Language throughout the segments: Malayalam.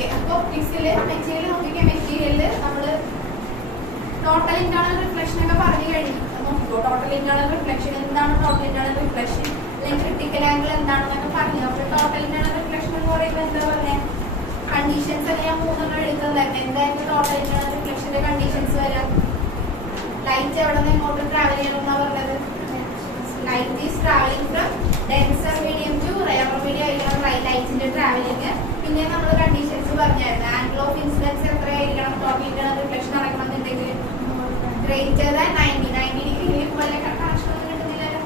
ഓക്കെ, അപ്പൊ ഒപ്റ്റിക്സില് മെറ്റീരിയൽ നോക്കിക്കാൻ മെറ്റീരിയലില് നമ്മള് ടോട്ടൽ ഇന്റേണൽ റിഫ്ലക്ഷൻ ഒക്കെ പറഞ്ഞു കഴിഞ്ഞു. നോക്കിക്കോ, ടോട്ടൽ ഇന്റേണൽ റിഫ്ലക്ഷൻ എന്താണ്, ടോട്ടൽ ഇന്റേണൽ റിഫ്ലക്ഷൻ അല്ലെങ്കിൽ ക്രിട്ടിക്കൽ ആംഗിൾ എന്താണെന്നൊക്കെ പറഞ്ഞു. അപ്പൊ ടോട്ടൽ ഇന്റേണൽ റിഫ്ലക്ഷൻ എന്ന് പറയുമ്പോൾ എന്താ പറഞ്ഞ കണ്ടീഷൻസ് ഒക്കെ ഞാൻ മൂന്നെണ്ണം എഴുതുന്നുണ്ടായിരുന്നു. എന്തായിരുന്നു ടോട്ടൽ ഇന്റേണൽ റിഫ്ലക്ഷന്റെ കണ്ടീഷൻസ് വരാം? ലൈറ്റ് എവിടെ നിന്ന് എങ്ങോട്ട് ട്രാവൽ ചെയ്യണമെന്നാ പറഞ്ഞത്? Light is travelling from denser medium to rare medium ആയിരിക്കണം ലൈറ്റിന്റെ ട്രാവലിംഗ്. പിന്നെ നമ്മൾ കണ്ടീഷൻസ് പറഞ്ഞായിരുന്നു. ആംഗിൾ ഓഫ് ഇൻസിഡൻസ് എത്രയായിരിക്കണം ടോട്ടൽ ഇന്റേണൽ റിഫ്ലക്ഷൻ നടക്കണമെന്നുണ്ടെങ്കിൽ? Greater than 90 degree. പോലെ കണക്ഷൻ ഒന്നും കിട്ടുന്നില്ലല്ലോ,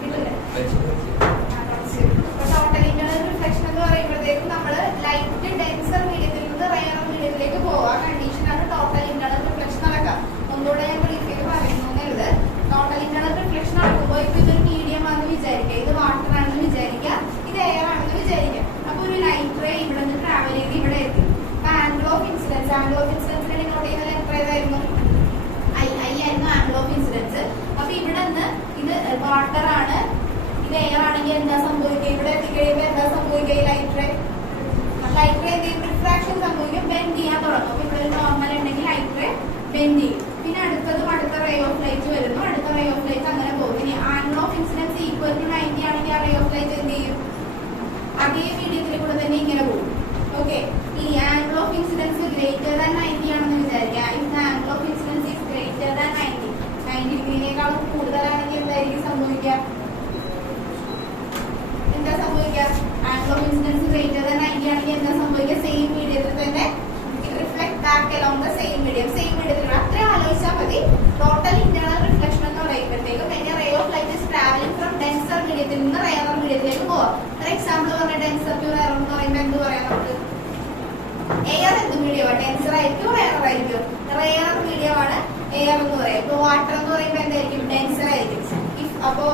കിട്ടില്ലേ? ടോട്ടൽ ഇന്റേണൽ റിഫ്ലക്ഷൻ എന്ന് പറയുമ്പോഴത്തേക്കും നമ്മള് ലൈറ്റ് ഡെൻസർ മീഡിയത്തിൽ നിന്ന് റെയർ മീഡിയത്തിലേക്ക് പോവാ കണ്ടീഷനാണ് ടോട്ടൽ ഇന്റേണൽ റിഫ്ലക്ഷൻ നടക്കുക. ഒന്നുകൂടെ ഞാൻ ബ്രീഫിൽ പറയുന്നത്, ടോട്ടൽ ഇന്റേണൽ റിഫ്ലക്ഷൻ നടക്കുമ്പോൾ ഇപ്പൊ ഇതൊരു മീഡിയം ആണെന്ന് വിചാരിക്കുക, ഇത് വാട്ടർ ആണെന്ന് വിചാരിക്കുക, ഇത് എയർ ആണെന്ന് വിചാരിക്കുക. അപ്പൊ ഒരു ലൈറ്റ് റേ ഇവിടെ നിന്ന് ട്രാവൽ ചെയ്ത് ഇവിടെ എത്തി. അപ്പൊ ആംഗിൾ ഓഫ് ഇൻസിഡൻസിനെ നോട്ട് ചെയ്യുന്ന ലെറ്റർ ഏതായിരുന്നു? ഐ ആയിരുന്നു ആംഗിൾ ഓഫ് ഇൻസിഡൻസ്. അപ്പൊ ഇവിടെ നിന്ന് ഇത് വാട്ടർ ആണ്, ഇത് എയർ ആണെങ്കിൽ എന്താ സംഭവിക്കുക? ഇവിടെ എത്തിക്കഴിയുമ്പോൾ എന്താ സംഭവിക്കുക? ലൈറ്റ് റേ എന്തെങ്കിലും റിഫ്രാക്ഷൻ സംഭവിക്കും, ബെൻഡ് ചെയ്യാൻ തുടങ്ങും. അപ്പൊ ഇവിടെ ഒരു നോർമൽ ഉണ്ടെങ്കിൽ ലൈറ്റ് റേ ബെൻഡ് ചെയ്യും. പിന്നെ അടുത്ത റേ ഓഫ് ലൈറ്റ് വരുന്നു, അടുത്ത റേ ഓഫ് ലൈറ്റ് അങ്ങനെ പോകും. ഇനി angle of incidence equal to 90 ആണെങ്കിൽ ആ റേ ഓഫ് ലൈറ്റ് എന്ത് ചെയ്യും? അതേ മീഡിയത്തിൽ കൂടെ തന്നെ ഇങ്ങനെ പോകും. ഓക്കെ, ഇനി angle of incidents greater than 90 ആണെന്ന് വിചാരിക്കുക. If angle of incidence is greater than 90 ഡിഗ്രിനേക്കാളും കൂടുതലാണെങ്കിൽ എന്തായിരിക്കും സംഭവിക്കുക? എന്താ സംഭവിക്കുക? Angle of incidents greater than 90 ആണെങ്കിൽ എന്താ സംഭവിക്കുക? സെയിം മീഡിയത്തിൽ തന്നെ reflect back along the same മീഡിയത്തിൽ. അത്ര ആലോചിച്ചാൽ മതി. ടോട്ടൽ ഇന്റേണൽ റിഫ്ലക്ഷൻ എന്ന് പറയുമ്പോഴത്തേക്കും എന്റെ ray of light is travelling from denser മീഡിയത്തിൽ നിന്ന് റെയർ മീഡിയത്തിലേക്ക് പോവാം. ഫോർ എക്സാമ്പിൾ പറഞ്ഞ ഡെൻസർ ടു റെയർ എന്ന് പറയുമ്പോൾ എന്ത് പറയാം നമുക്ക്? എയർ എന്ത് മീഡിയമാണ്? ഡെൻസർ ആയിരിക്കും, റെയർ ആയിരിക്കും? റെയർ മീഡിയമാണ് എയർ എന്ന് പറയാം. ഇപ്പൊ വാട്ടർ എന്ന് പറയുമ്പോൾ എന്തായിരിക്കും? ഡെൻസർ ആയിരിക്കും. അപ്പോ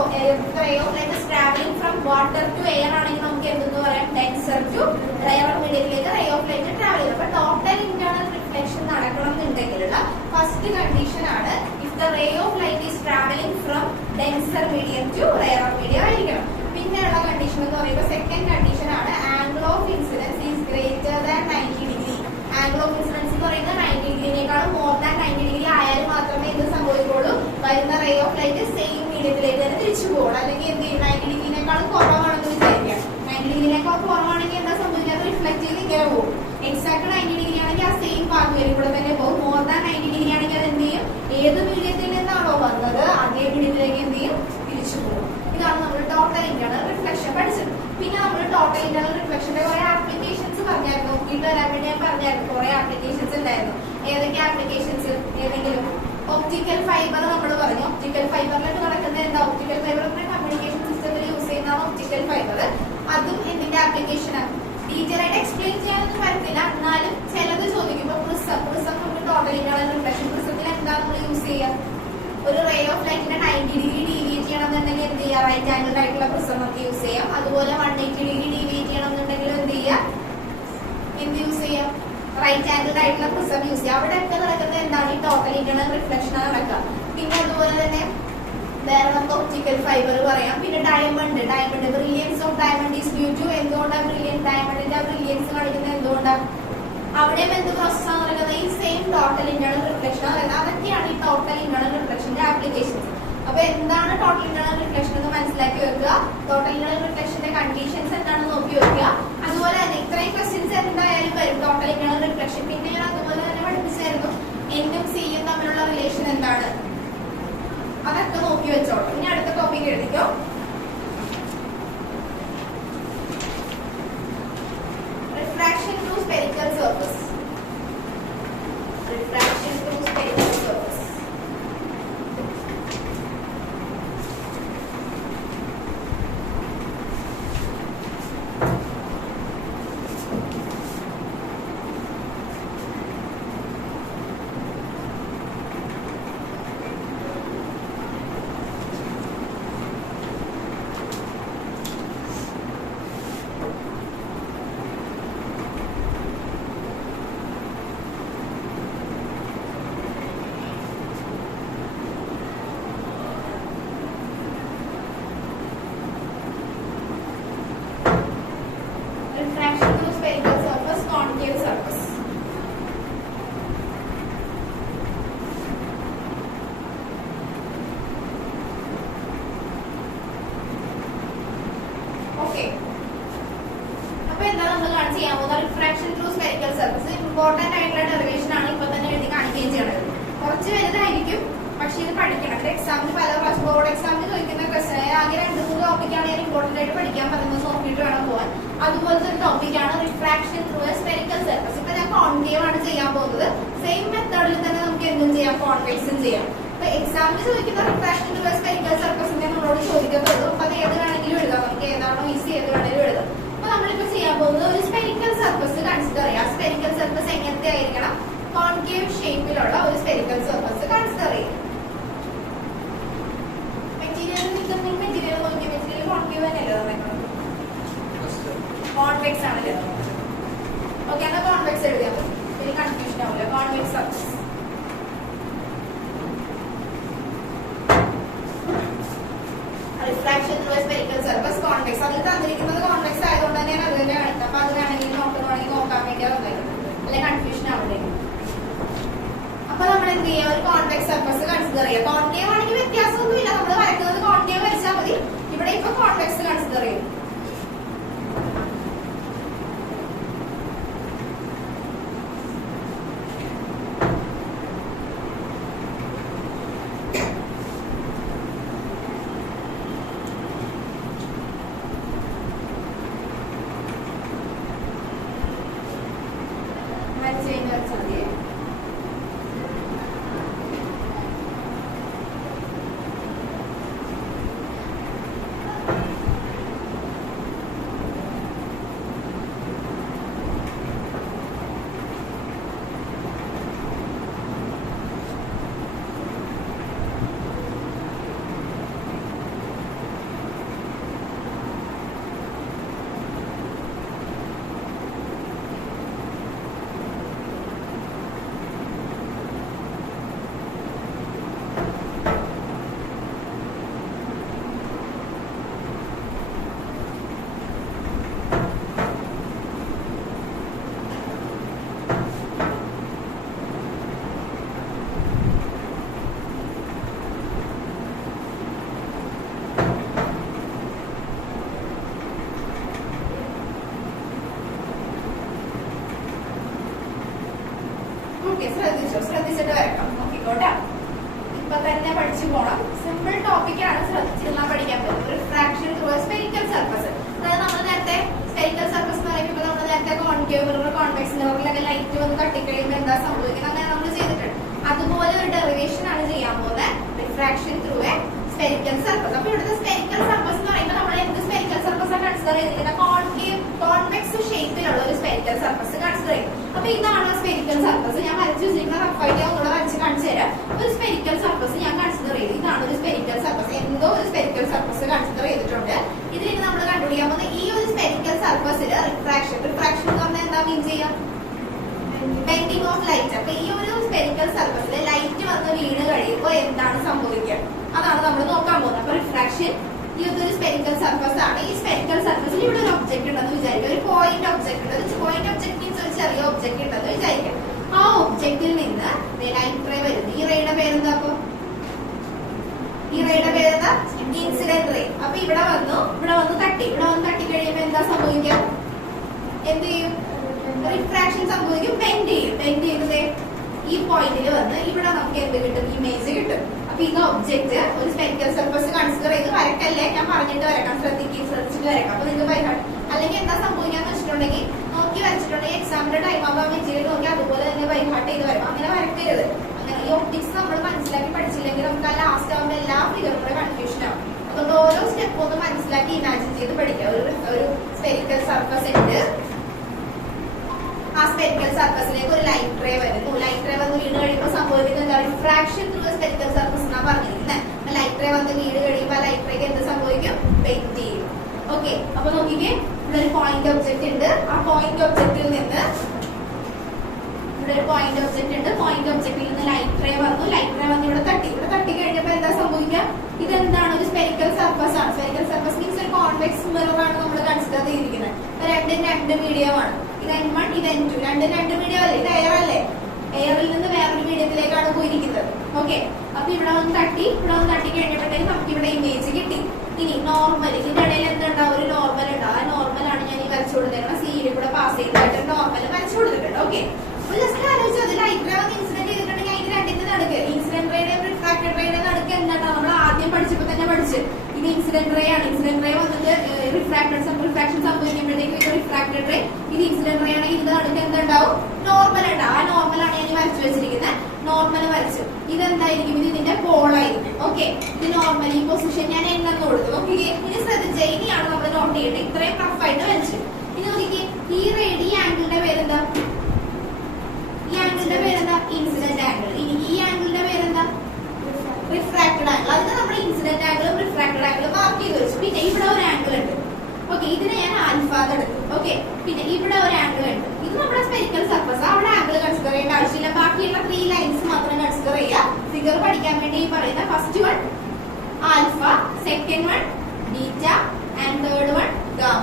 ray of light is travelling from water to air ആണെങ്കിൽ നമുക്ക് എന്തെന്ന് പറയാം? ഡെൻസർ ടു റെയർ മീഡിയത്തിലേക്ക് റേ ഓഫ് ലൈറ്റ് ട്രാവൽ ചെയ്യും. അപ്പൊ ടോട്ടൽ ഇന്റേണൽ റിഫ്ലക്ഷൻ നടക്കണം എന്നുണ്ടെങ്കിലുള്ള ഫസ്റ്റ് കണ്ടീഷൻ ആണ് if the ray of light is travelling from denser medium to rare medium ആയിരിക്കണം. പിന്നെയുള്ള കണ്ടീഷൻ എന്ന് പറയുമ്പോൾ സെക്കൻഡ് കണ്ടീഷൻ ആണ് angle of incidence is greater than 90 degree. Angle of incidence എന്ന് പറയുന്നത് 90 ഡിഗ്രിനേക്കാളും മോർ ദാൻ 90 ഡിഗ്രി ആയാലും മാത്രമേ ഇത് സംഭവിക്കുള്ളൂ. വരുന്ന റേ ഓഫ് ലൈറ്റ് സെയിം മീഡിയത്തിലേക്ക് തന്നെ തിരിച്ചു പോകണം. അല്ലെങ്കിൽ എന്ത് ചെയ്യും? 90 ഡിഗ്രിനേക്കാളും കുറവാണെന്ന് വിചാരിക്കാം. 90 ഡിഗ്രിനേക്കാൾ കുറവാണെങ്കിൽ എന്താ സംഭവിക്കുന്നത്? റിഫ്ലക്ട് ചെയ്ത് ഇങ്ങനെ പോകും. എക്സാക്ട് 90 ഡിഗ്രി ആണെങ്കിൽ ആ സെയിം പാത്ത് വരും കൂടെ തന്നെ പോകും. മോർ ദാൻ 90 ഡിഗ്രി ആണെങ്കിൽ അത് എന്ത് ചെയ്യും? ഏത് മീഡിയത്തിൽ നിന്നാണോ വന്നത് അതേ മീഡിയത്തിലേക്ക് എന്ത് ചെയ്യും? തിരിച്ചു പോകും. ഇതാണ് നമ്മൾ ടോട്ടൽ ഇന്റേണൽ റിഫ്ലക്ഷൻ പഠിച്ചത്. പിന്നെ നമ്മൾ ടോട്ടൽ ഇന്റേണൽ റിഫ്ലക്ഷന്റെ കുറെ ആപ്ലിക്കേഷൻസ് പറഞ്ഞായിരുന്നു. നോക്കിയിട്ട് വരാൻ വേണ്ടി ഞാൻ പറഞ്ഞായിരുന്നു. കുറെ ആപ്ലിക്കേഷൻസ് ഉണ്ടായിരുന്നു. ഏതൊക്കെ ആപ്ലിക്കേഷൻസ്? ഏതെങ്കിലും ഒപ്റ്റിക്കൽ ഫൈബർ നമ്മൾ പറഞ്ഞു. ഒപ്റ്റിക്കൽ ഫൈബറിലൊക്കെ നടക്കുന്നത് എന്താ? ഒപ്റ്റിക്കൽ ഫൈബർ കമ്മ്യൂണിക്കേഷൻ സിസ്റ്റത്തിൽ യൂസ് ചെയ്യുന്നതാണ് ഒപ്റ്റിക്കൽ ഫൈബർ. അതും എന്തിന്റെ ആപ്ലിക്കേഷനാണ്? ഡീറ്റെയിൽ ആയിട്ട് എക്സ്പ്ലെയിൻ ചെയ്യാനൊന്നും പറ്റത്തില്ല. എന്നാലും ചിലത് ചോദിക്കുമ്പോൾ പ്രിസം നമുക്ക് ടോട്ടൽ ഇന്റേണൽ റിഫ്ലക്ഷൻ പ്രിസത്തിൽ എന്താ നമ്മൾ യൂസ് ചെയ്യുക? ഒരു റേ ഓഫ് ലൈറ്റിനെ 90 ഡിഗ്രി ഡീവിയേറ്റ് ചെയ്യണമെന്നുണ്ടെങ്കിൽ എന്ത് ചെയ്യുക? റൈറ്റ് ആംഗിൾ ആയിട്ടുള്ള പ്രിസം നമുക്ക് യൂസ് ചെയ്യാം. അതുപോലെ 180 ഡിഗ്രി ഡീവിയേറ്റ് ചെയ്യണമെന്നുണ്ടെങ്കിൽ എന്ത് ചെയ്യുക? എന്ത് യൂസ് ചെയ്യാം? റൈറ്റ് ആംഗിൾ ആയിട്ടുള്ള പ്രിസം യൂസ് ചെയ്യാം. അവിടെ ഒക്കെ നടക്കുന്നത് എന്താണ്? ഈ ടോട്ടൽ ഇന്റേണൽ റിഫ്ലക്ഷൻ ആണ് നടക്കുക. പിന്നെ അതുപോലെ തന്നെ വേറെ നമുക്ക് ഒപ്റ്റിക്കൽ ഫൈബർ പറയാം. പിന്നെ diamond brilliance of diamond is due to എന്തുകൊണ്ടാണ് ഡയമണ്ടിന്റെ ബ്രില്യൻസ് കാണിക്കുന്നത്? എന്തുകൊണ്ടാണ്? അവിടെയും എന്ത് പ്രോസസ്സാണ് നടക്കുന്നത്? ഈ സെയിം ടോട്ടൽ ഇന്റേണൽ റിഫ്ലക്ഷൻ ആണ്. അതൊക്കെയാണ് ഈ ടോട്ടൽ ഇന്റേണൽ റിഫ്ലക്ഷന്റെ ആപ്ലിക്കേഷൻസ്. അപ്പൊ എന്താണ് ടോട്ടൽ ഇന്റേണൽ റിഫ്ലക്ഷൻ എന്ന് മനസ്സിലാക്കി വെക്കുക. ടോട്ടൽ ഇന്റേണൽ റിഫ്ലക്ഷന്റെ കണ്ടീഷൻസ് എന്താണെന്ന് നോക്കി വെക്കുക. അതുപോലെ തന്നെ ഇത്രയും ക്വസ്റ്റ്യൻസ് എന്തായാലും വരും ടോട്ടൽ ഇന്റേണൽ റിഫ്ലക്ഷൻ. പിന്നെ ഞാൻ അതുപോലെ തന്നെ പഠിപ്പിച്ചായിരുന്നു എന്നും സിയും തമ്മിലുള്ള റിലേഷൻ എന്താണ്, അതൊക്കെ നോക്കി വെച്ചോളൂ. ഇനി അടുത്ത ടോപ്പിക് എഴുതിക്കോ. Refraction through spherical surface. Refraction through spherical surface. Refraction through spherical ചെയ്യാൻ പോകുന്നത് refraction through spherical surface. Important ആയിട്ടുള്ള ഡെറിവേഷൻ ആണ് ഇപ്പൊ തന്നെ എഴുതി കാണിക്കുകയും ചെയ്യണത്. കുറച്ച് വലുതായിരിക്കും, പക്ഷെ ഇത് പഠിക്കണം. ഇത് എക്സാമിന് പല പ്രാവശ്യം ബോർഡ് എക്സാമിന് ചോദിക്കുന്ന ക്വസ്റ്റൻ ആകെ 2-3 ടോപ്പിക്കാണ് ഞാൻ ഇമ്പോർട്ടന്റ് ആയിട്ട് പഠിക്കാൻ പറയുന്നത്, നോക്കിയിട്ട് വേണം പോകാൻ. അതുപോലത്തെ ഒരു ടോപ്പിക്കാണ് റിഫ്രാക്ഷൻ ത്രൂ സ്ഫെറിക്കൽ സർഫസ്. ഇപ്പൊ ഞാൻ കോൺകേവ് ആണ് ചെയ്യാൻ പോകുന്നത്. സെയിം മെത്തേഡിൽ തന്നെ നമുക്ക് എന്തും ചെയ്യാം, കോൺവെക്സും ചെയ്യാം. അപ്പൊ എക്സാമിന് ചോദിക്കുന്ന റിഫ്രാക്ഷൻ ത്രൂ സ്ഫെറിക്കൽ സർഫസിനെ നമ്മളോട് ചോദിക്കത്തുള്ളൂ. അപ്പൊ അത് ഏത് വേണമെങ്കിലും എഴുതാം, നമുക്ക് ഏതാണോ ഈസി ഏത് വേണമെങ്കിലും എഴുതാം. അപ്പൊ നമ്മളിപ്പോ ചെയ്യാൻ പോകുന്നത് ഒരു സ്ഫെറിക്കൽ സർഫസ് കൺസിഡർ ചെയ്യാം. സ്ഫെറിക്കൽ സർഫസ് എങ്ങനത്തെ ആയിരിക്കണം, കോൺകേവ് ഷേപ്പിലുള്ള ഒരു സ്ഫെറിക്കൽ സർഫസ് കൺസിഡർ ചെയ്യാം. മെറ്റീരിയൽ നിൽക്കുന്ന മെറ്റീരിയൽ നോക്കിയ മെറ്റീരിയൽ കോൺകേവ് തന്നെയല്ലേ തന്നേക്കണം, കോൺവെക്സ് ആണല്ലേ. ഓക്കെ, എന്നാൽ കോൺവെക്സ് എഴുതിയാൽ മതി, പിന്നെ കൺഫ്യൂഷൻ ആവില്ല. Convex surface refraction through spherical surface convex. അതിൽ തന്നിരിക്കുന്നത് കോൺവെക്സ് ആയതുകൊണ്ട് തന്നെയാണ് അത് തന്നെ കാണിക്കുന്നത്. അപ്പൊ അത് വേണമെങ്കിൽ നോക്കാൻ വേണ്ടി തന്നേക്കുന്നത്, അല്ലെ കൺഫ്യൂഷൻ ആവില്ലേ. അപ്പൊ നമ്മൾ എന്ത് ചെയ്യാം, ഒരു കോൺവെക്സ് സർഫസ് കൺസിഡർ ചെയ്യാം. കോൺകേവ് ആണെങ്കിൽ വ്യത്യാസമൊന്നുമില്ല, നമ്മൾ വരയ്ക്കുന്നത് കോൺകേവ് വരച്ചാൽ മതി. ഇവിടെ ഇപ്പൊ കോൺവെക്സ് കൺസിഡർ ചെയ്യും. ശ്രദ്ധിച്ചിട്ട് വരക്കാം, നോക്കിക്കോട്ടെ. ഇപ്പൊ തന്നെ പഠിച്ചു പോണം. സിമ്പിൾ ടോപ്പിക്കാണ്, ശ്രദ്ധിച്ചിരുന്നാൽ പഠിക്കാൻ പറ്റും. റിഫ്രാക്ഷൻ ത്രൂ സ്ഫെറിക്കൽ സർഫസ്, അതായത് നമ്മൾ നേരത്തെ സ്ഫെറിക്കൽ സർഫസ് എന്ന് പറയുമ്പോൾ നമ്മൾ നേരത്തെ കോൺകേവ് മിറർ, കോൺവെക്സ് മിററിലൊക്കെ ലൈറ്റ് വന്ന് തട്ടിക്കഴിയുമ്പോൾ എന്താ സംഭവിക്കുന്നത്, അങ്ങനെ നമ്മൾ ചെയ്തിട്ടുണ്ട്. അതുപോലെ ഒരു ഡെറിവേഷൻ ആണ് ചെയ്യാൻ പോകുന്നത്, refraction through A spherical surface. അപ്പൊ ഇവിടുത്തെ സ്ഫെറിക്കൽ സർഫസ് എന്ന് പറയുമ്പോൾ നമ്മൾ എന്ത് സ്ഫെറിക്കൽ സർഫസ് ആണ് കൺസിഡർ ചെയ്തിരിക്കുന്നത്, കോൺവെക്സ് ഷേപ്പിലുള്ള ഒരു സ്ഫെറിക്കൽ സർഫസ് കൺസിഡർ ചെയ്യും. അപ്പൊ ഇതാണ് സ്ഫെറിക്കൽ സർഫസ്. ഞാൻ വരച്ചു വെച്ചിരിക്കുന്ന റഫായിട്ട് ഒന്നുകൂടെ വരച്ച് കാണിച്ചു തരാം. ഒരു സ്ഫെറിക്കൽ സർഫസ് ഞാൻ കൺസിഡർ ചെയ്തു. ഇതാണ് ഒരു സ്ഫെറിക്കൽ സർഫസ്, എന്തോ ഒരു സ്ഫെറിക്കൽ സർഫസ് കൺസിഡർ ചെയ്തിട്ടുണ്ട്. ഇതിലേക്ക് നമ്മൾ കണ്ടുപിടിക്കാൻ പോകുന്ന ഈ ഒരു സ്ഫെറിക്കൽ സർഫസിൽ റിഫ്രാക്ഷൻ എന്ന് പറഞ്ഞാൽ എന്താ മീൻ ചെയ്യാം, ബെൻഡിങ് ഓഫ് ലൈറ്റ്. അപ്പൊ ഈ ഒരു സ്ഫെറിക്കൽ സർഫസിൽ ലൈറ്റ് വന്ന് വീണ് കഴിയുമ്പോൾ എന്താണ് സംഭവിക്കുക, അതാണ് നമ്മൾ നോക്കാൻ പോകുന്നത്. അപ്പൊ റിഫ്രാക്ഷൻ, ഇതൊരു സ്ഫെറിക്കൽ സർഫസ് ആണ്. ഈ സ്ഫെറിക്കൽ സർഫസിൽ ഇവിടെ ഒരു ഒബ്ജക്ട് ഉണ്ടെന്ന് വിചാരിക്കുക, ഒരു പോയിന്റ് ഒബ്ജക്ട് ഉണ്ട്. പോയിന്റ് ഒബ്ജക്ട് മീൻസ് ഒരു ചെറിയ ഒബ്ജക്ട് ഉണ്ടെന്ന് വിചാരിക്കാം. ആ ഒബ്ജക്റ്റിൽ നിന്ന് ലൈറ്റ് റേ വരുന്നു. ഈ റേയുടെ പേരെന്താ, അപ്പൊ ഈ റേയുടെ പേരെന്താ, ഇൻസിഡന്റ് റേ. അപ്പൊ ഇവിടെ വന്ന് തട്ടി കഴിയുമ്പോൾ എന്താ സംഭവിക്കുക, എന്ത് ചെയ്യും, റിഫ്രാക്ഷൻ സംഭവിക്കും, ബെൻഡ് ചെയ്യുന്നത് ഈ പോയിന്റിൽ വന്ന് ഇവിടെ നമുക്ക് എന്ത് കിട്ടും, ഇമേജ് കിട്ടും. അപ്പൊ ഇത് ഒബ്ജക്ട് ഒരു സ്ഫെറിക്കൽ സർഫസ് കൺസിഡർ ചെയ്ത് വരക്കല്ലേ, ഞാൻ പറഞ്ഞിട്ട് വരക്കാം, ശ്രദ്ധിച്ചിട്ട് വരക്കാം. അപ്പൊ നിങ്ങൾക്ക് വരക്കാം. അല്ലെങ്കിൽ എന്താ സംഭവിക്കാന്ന് വെച്ചിട്ടുണ്ടെങ്കിൽ നോക്കി വരച്ചിട്ടുണ്ടെങ്കിൽ എക്സാമിന്റെ ടൈം ആകുമ്പോൾ മെറ്റീരിയൽ നോക്കി അതുപോലെ തന്നെ ബൈഹാർട്ട് ചെയ്ത് വരും. അങ്ങനെ വരക്കരുത്. അങ്ങനെ ഈ ഒപ്റ്റിക്സ് നമ്മൾ മനസ്സിലാക്കി പഠിച്ചില്ലെങ്കിൽ നമുക്ക് ആ ലാസ്റ്റ് ആകുമ്പോൾ എല്ലാ ഫിഗറും കൂടെ കൺഫ്യൂഷൻ ആവും. അതുകൊണ്ട് ഓരോ സ്റ്റെപ്പ് ഒന്ന് മനസ്സിലാക്കി ഇമാജിൻ ചെയ്ത് പഠിക്കുക. ഒരു സ്ഫെറിക്കൽ സർഫസ് ഉണ്ട്, ആ സ്ഫെറിക്കൽ സർഫസിലേക്ക് ഒരു ലൈറ്റ് റേ വരുന്നു. ലൈറ്റ് റേ വന്ന് വീണ് കഴിയുമ്പോൾ സംഭവിക്കുന്നത് എന്താ, റിഫ്രാക്ഷൻ ത്രൂ സ്ഫെറിക്കൽ സർഫസ് എന്നാ പറഞ്ഞിരിക്കുന്നത്. ലൈറ്റ് റേ വന്ന് വീണ് കഴിയുമ്പോൾ ആ ലൈറ്റ് റേക്ക് എന്ത് സംഭവിക്കും, ബെൻഡ് ചെയ്യും. ഓക്കെ, അപ്പൊ നോക്കിക്കേ, ഇവിടെ ഒരു പോയിന്റ് ഒബ്ജക്ട് ഉണ്ട്. ആ പോയിന്റ് ഒബ്ജക്റ്റിൽ നിന്ന് ഇവിടെ ഒരു പോയിന്റ് ഒബ്ജക്റ്റിൽ നിന്ന് ലൈറ്റ് റേ വന്നു. ഇവിടെ തട്ടി കഴിഞ്ഞപ്പോൾ എന്താ സംഭവിക്കുക, ഇതെന്താണ്, ഒരു സ്ഫെറിക്കൽ സർഫസ് ആണ്. സ്ഫെറിക്കൽ സർഫസ് മീൻസ് ഒരു കോൺവെക്സ് മിറർ ആണ് നമ്മൾ കൺസിഡർ ചെയ്തിരിക്കുന്നത്. രണ്ടും രണ്ട് മീഡിയം ആണ്. ഇത് N1, ഇത് N2, രണ്ട് മീഡിയം അല്ലേ, ഇത് എയർ അല്ലേ, എയറിൽ നിന്ന് വേറൊരു മീഡിയത്തിലേക്കാണ് പോയിരിക്കുന്നത്. ഓക്കെ, അപ്പൊ ഇവിടെ വന്ന് തട്ടി കഴിഞ്ഞപ്പോഴത്തേക്ക് നമുക്ക് ഇവിടെ ഇമേജ് കിട്ടി. ഇനി നോർമൽ, ഇതിന്റെ ഇടയിൽ എന്തുണ്ടാവും, ഒരു നോർമൽ ഉണ്ടാവും. ആ നോർമലാണ് ഞാൻ ഈ വരച്ചു കൊടുത്തേക്കണം. സീയിൽ കൂടെ പാസ് പാസ് ചെയ്തിട്ട് നോർമൽ വരച്ചു കൊടുത്തിട്ടുണ്ട്. ഓക്കെ, അപ്പൊ ജസ്റ്റ് ആലോചിച്ചു അത് ലൈറ്റ് വന്ന് ഇൻസിഡന്റ് ചെയ്തിട്ടുണ്ടെങ്കിൽ അതിന് രണ്ടിന്റെ നടുക്ക് ഇൻസിഡന്റ് റേയുടെയും റിഫ്രാക്റ്റഡ് റേയുടെയും നടുക്ക് എന്താണ് നമ്മൾ ആദ്യം പഠിച്ചപ്പോൾ തന്നെ പഠിച്ച് ഇത് ഇൻസിഡന്റ് റേ ആണ്. ഇൻസിഡന്റ് റേ വന്നിട്ട് റിഫ്രാക്ഷൻ സംഭവിക്കുമ്പോഴത്തേക്ക് ഇത് റിഫ്രാക്റ്റഡ് റേ, ഇത് ഇൻസിഡന്റ് റേ ആണെങ്കിൽ ഇതിന്റെ നടുക്ക് എന്തുണ്ടാവും? നോർമൽ ഉണ്ടാവും. ആ നോർമലാണ് ഞാൻ വരച്ചു വെച്ചിരിക്കുന്നത്. നോർമൽ വരച്ചു. ഇതെന്തായിരിക്കും? ഇത് ഇതിന്റെ പോളായിരിക്കും. ഓക്കെ, ഇത് നോർമൽ ഈ പൊസിഷൻ ഞാൻ എണ്ണെന്ന് കൊടുത്തു. ഓക്കെ, ഇനി ശ്രദ്ധിച്ചേ, ഇനിയാണ് നമ്മൾ നോട്ട് ചെയ്യേണ്ടത്. ഇത്രയും റഫായിട്ട് വരച്ചു. ഇനി നോക്കിക്കേ, ഈ റേഡി ആംഗിളിന്റെ പേരെന്താ? ഈ ആംഗിളിന്റെ പേരെന്താ? Incident angle. ഇനി ഈ ആംഗിളിന്റെ പേരെന്താ? Refracted angle. അതിന് നമ്മൾ ഇൻസിഡന്റ് ആംഗിളും റിഫ്രാക്റ്റഡ് ആംഗിളും മാർക്ക് ചെയ്ത് വെച്ചു. പിന്നെ ഇവിടെ ഒരു ആംഗിൾ ഉണ്ട്. ഓക്കെ, ഇതിനെ ഞാൻ ആൽഫ എടുത്തു. ഓക്കെ, പിന്നെ ഇവിടെ ഒരു ആംഗിൾ ഉണ്ട്. ഇത് നമ്മുടെ സ്പെരിക്കൽ സർഫസ്. അവിടെ ആംഗിൾ കൺസിഡർ ചെയ്യേണ്ട ആവശ്യമില്ല. ബാക്കിയുള്ള 3 ലൈൻസ് മാത്രം കൺസിഡർ ചെയ്യുക. ഫിഗർ പഠിക്കാൻ വേണ്ടി ഈ പറയുന്ന first one alpha, second one beta and third one gamma.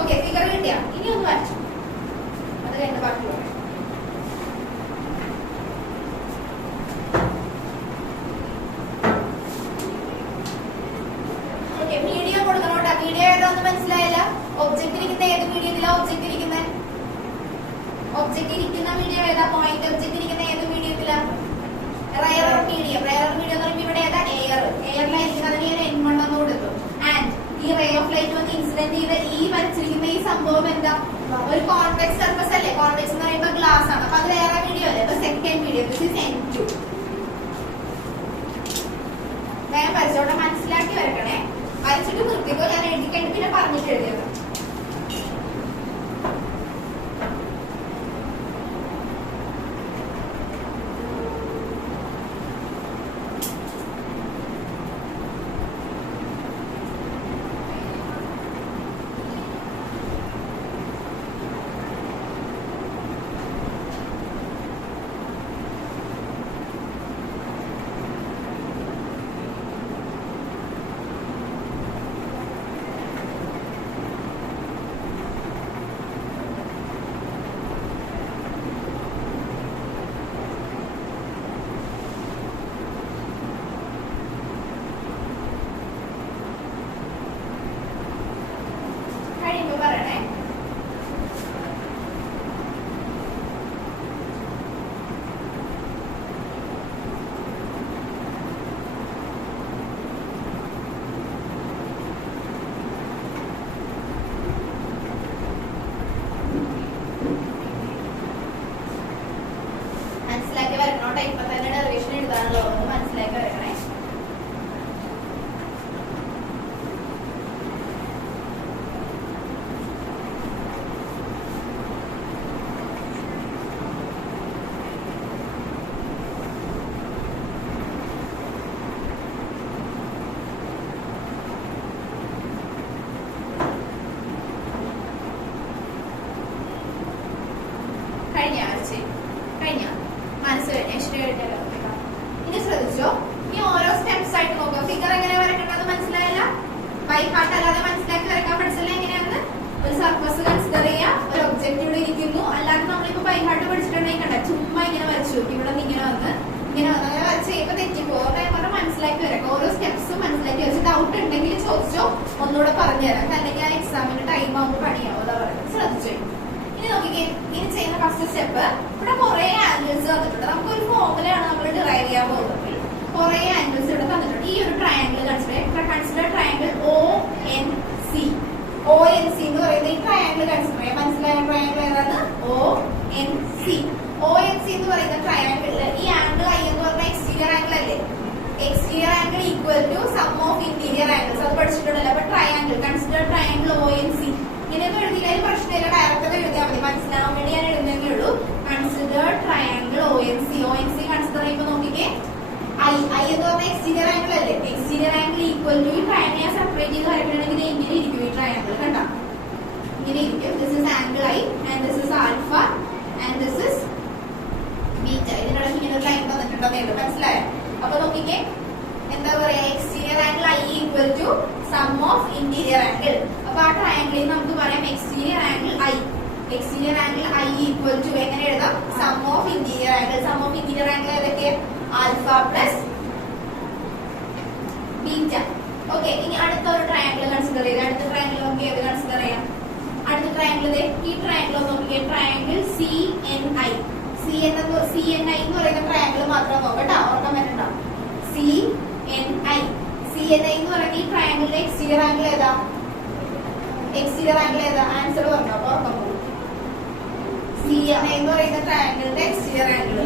Okay, figure കിട്ടിയ ഇനി ഒന്ന് വരച്ചു. അത് കഴിഞ്ഞ ബാക്കി പറയാം. മീഡിയം കൊടുക്കണോട്ടാ. മീഡിയം ഏതാന്ന് മനസ്സിലായില്ല? ഒബ്ജക്ട് ഇരിക്കുന്ന ഏത് മീഡിയത്തിലാ ഒബ്ജക്ട് ഇരിക്കുന്നത്? ഒബ്ജക്ട് ഇരിക്കുന്ന മീഡിയം ഏതാ? പോയിന്റ് ഒബ്ജക്ട് ഇരിക്കുന്ന ഏത് മീഡിയത്തിലാ? Rare medium. റയർ മീഡിയം എന്ന് പറയുമ്പോൾ ഇവിടെ ഏതാ? എയർ. എയറിലായിരിക്കും. അതിന് ഞാൻ N1 എന്ന് കൊടുത്തു. ആൻഡ് ഈ റേ ഓഫ് ലൈറ്റ് വന്ന് ഇൻസിഡന്റ് ചെയ്ത ഈ വരച്ചിരിക്കുന്ന ഈ സംഭവം എന്താ? ഒരു കോൺവെക്സ് സർഫസ് അല്ലേ? കോൺവെക്സ് എന്ന് പറയുമ്പോൾ ഗ്ലാസ് ആണ്. അപ്പൊ അത് വേറെ മീഡിയം അല്ലേ? അപ്പൊ second medium. This is N2. വേഗം വരച്ചോട്ടെ, മനസ്സിലാക്കി വരക്കണേ. വരച്ചിട്ട് നിർത്തിക്കോ. ഞാൻ എഴുതി കഴിഞ്ഞ് പിന്നെ പറഞ്ഞിട്ട് എഴുതിയത്. പറയണേ. മനസ്സിലാക്കി വരക്കണോട്ടെ. ഇപ്പൊ തന്നെ ഡെറിവേഷൻ എഴുതാണല്ലോ, ഒന്ന് മനസ്സിലാക്കി വരക്കണേ. ഇനി ശ്രദ്ധിച്ചോ, ഇനി ഓരോ സ്റ്റെപ്സ് ആയിട്ട് നോക്കാം. ഫിഗർ എങ്ങനെ വരക്കേണ്ടത് മനസ്സിലായില്ല? ബൈ ഹാർട്ട് അല്ലാതെ മനസ്സിലാക്കി വരക്കാൻ പഠിച്ചില്ല. എങ്ങനെയാണെന്ന്? ഒരു സർഫസ് കൺസിഡർ ചെയ്യാം, ഒരു ഒബ്ജക്റ്റ് ഇവിടെ ഇരിക്കുന്നു. അല്ലാതെ നമ്മളിപ്പോ ബൈ ഹാർട്ട് പഠിച്ചിട്ടുണ്ടെങ്കിൽ കണ്ട ചുമ്മാ ഇങ്ങനെ വരച്ചു നോക്കി. ഇവിടെ നിന്ന് ഇങ്ങനെ വന്ന് അങ്ങനെ വരച്ച് കഴിയുമ്പോൾ തെറ്റിപ്പോ. പറഞ്ഞാൽ മനസ്സിലാക്കി വരക്കാം. ഓരോ സ്റ്റെപ്സും മനസ്സിലാക്കി വെച്ച് ഡൗട്ട് ഉണ്ടെങ്കിൽ ചോദിച്ചോ, ഒന്നുകൂടെ പറഞ്ഞുതരാം. അല്ലെങ്കിൽ ആ എക്സാമിന് ടൈം ആകുമ്പോൾ പണിയാവും. അതാ പറയുന്നത്. ശ്രദ്ധിച്ചോ. ഇനി നോക്കിക്കേ, ഇനി ചെയ്യുന്ന ഫസ്റ്റ് സ്റ്റെപ്പ്, ഇവിടെ കുറെ ആംഗിൾസ് തന്നിട്ടുണ്ട്. നമുക്കൊരു ഫോർമുലയാണ് നമ്മൾ ഡിറൈവ് ചെയ്യാൻ പോകുന്നത്. കുറെ ആംഗിൾസ് ഇവിടെ തന്നിട്ടുണ്ട്. ഈ ഒരു triangle consider triangle ONC. ONC എന്ന് പറയുന്നത് ഈ ട്രയാംഗിൾ കൺസിഡർ ചെയ്യാം. മനസ്സിലായ ട്രയാംഗിൾ ഏതാണ്? ONC. ONC എന്ന് പറയുന്ന ട്രയാംഗിളിൽ ഈ ആംഗിൾ I എന്ന് പറഞ്ഞ എക്സ്റ്റീരിയർ ആംഗിൾ അല്ലേ? Exterior angle equal to sum of interior angles. അത് പഠിച്ചിട്ടുണ്ടല്ലോ. അപ്പൊ ട്രയാംഗിൾ കൺസിഡർ ട്രയാംഗിൾ ONC. ഇങ്ങനെയൊന്നും എഴുതിയാലും പ്രശ്നമില്ല. ഡയറക്റ്റ് എഴുതിയാൽ മതി. മനസ്സിലാവാൻ വേണ്ടി ഞാൻ എഴുതുന്നേ ഉള്ളൂ. Consider triangle ONC. ONC consider ചെയ്യുമ്പോൾ നോക്കിക്കേ, I എന്ന് പറഞ്ഞ എക്സ്റ്റീരിയർ ആംഗിൾ അല്ലേ? എക്സ്റ്റീരിയർ ആംഗിൾ ഈക്വൽ ടു ഈ ട്രയാംഗിൾ ഞാൻ സെപ്പറേറ്റ് ചെയ്ത് വരയ്ക്കണമെങ്കിൽ ഇങ്ങനെ ഇരിക്കും. ഈ ട്രയാംഗിൾ കണ്ട ഇങ്ങനെ ഇരിക്കും. This is angle I and this is alpha and this is beta. ഇതിനിടയ്ക്ക് ഇങ്ങനെ ഒരു ലൈൻ വന്നിട്ടുണ്ടെന്നേ ഉള്ളൂ. മനസ്സിലായോ? അപ്പൊ നോക്കിക്കേ, എന്താ പറയാ? Exterior angle I equal to sum of interior angle. അപ്പൊ ആ ട്രയാംഗിളിൽ നമുക്ക് പറയാം exterior angle I. Exterior angle I equal to എങ്ങനെ എഴുതാം? Sum of interior angle. Sum of interior angle ഏതൊക്കെ? Alpha plus beta. ഓക്കെ, ഇനി അടുത്ത ഒരു ട്രയാംഗിൾ കൺസിഡർ ചെയ്ത് അടുത്ത ട്രയാംഗിൾ നമുക്ക് ഏത് കൺസിഡർ ചെയ്യാം? അടുത്ത ട്രയാങ്കിൾ ഈ ട്രയാങ്കിൾ നോക്കിയേ, ട്രയാങ്കിൾ CNI. CNI എന്ന് പറയുന്ന ട്രയാങ്കിൾ മാത്രം നോക്കട്ടോ, ഓർക്കാൻ പറ്റണ്ട. CNI എന്ന് പറയുന്ന ഈ ട്രയാങ്കിളിന്റെ എക്സ്റ്റീരിയർ ആംഗിൾ ഏതാ? എക്സ്റ്റീരിയർ ആംഗിൾ ഏതാ? ആൻസർ പറഞ്ഞോ, ഓർക്കാൻ പോകും. CNI എന്ന് പറയുന്ന ട്രയാങ്കിളിന്റെ എക്സ്റ്റീരിയർ ആംഗിൾ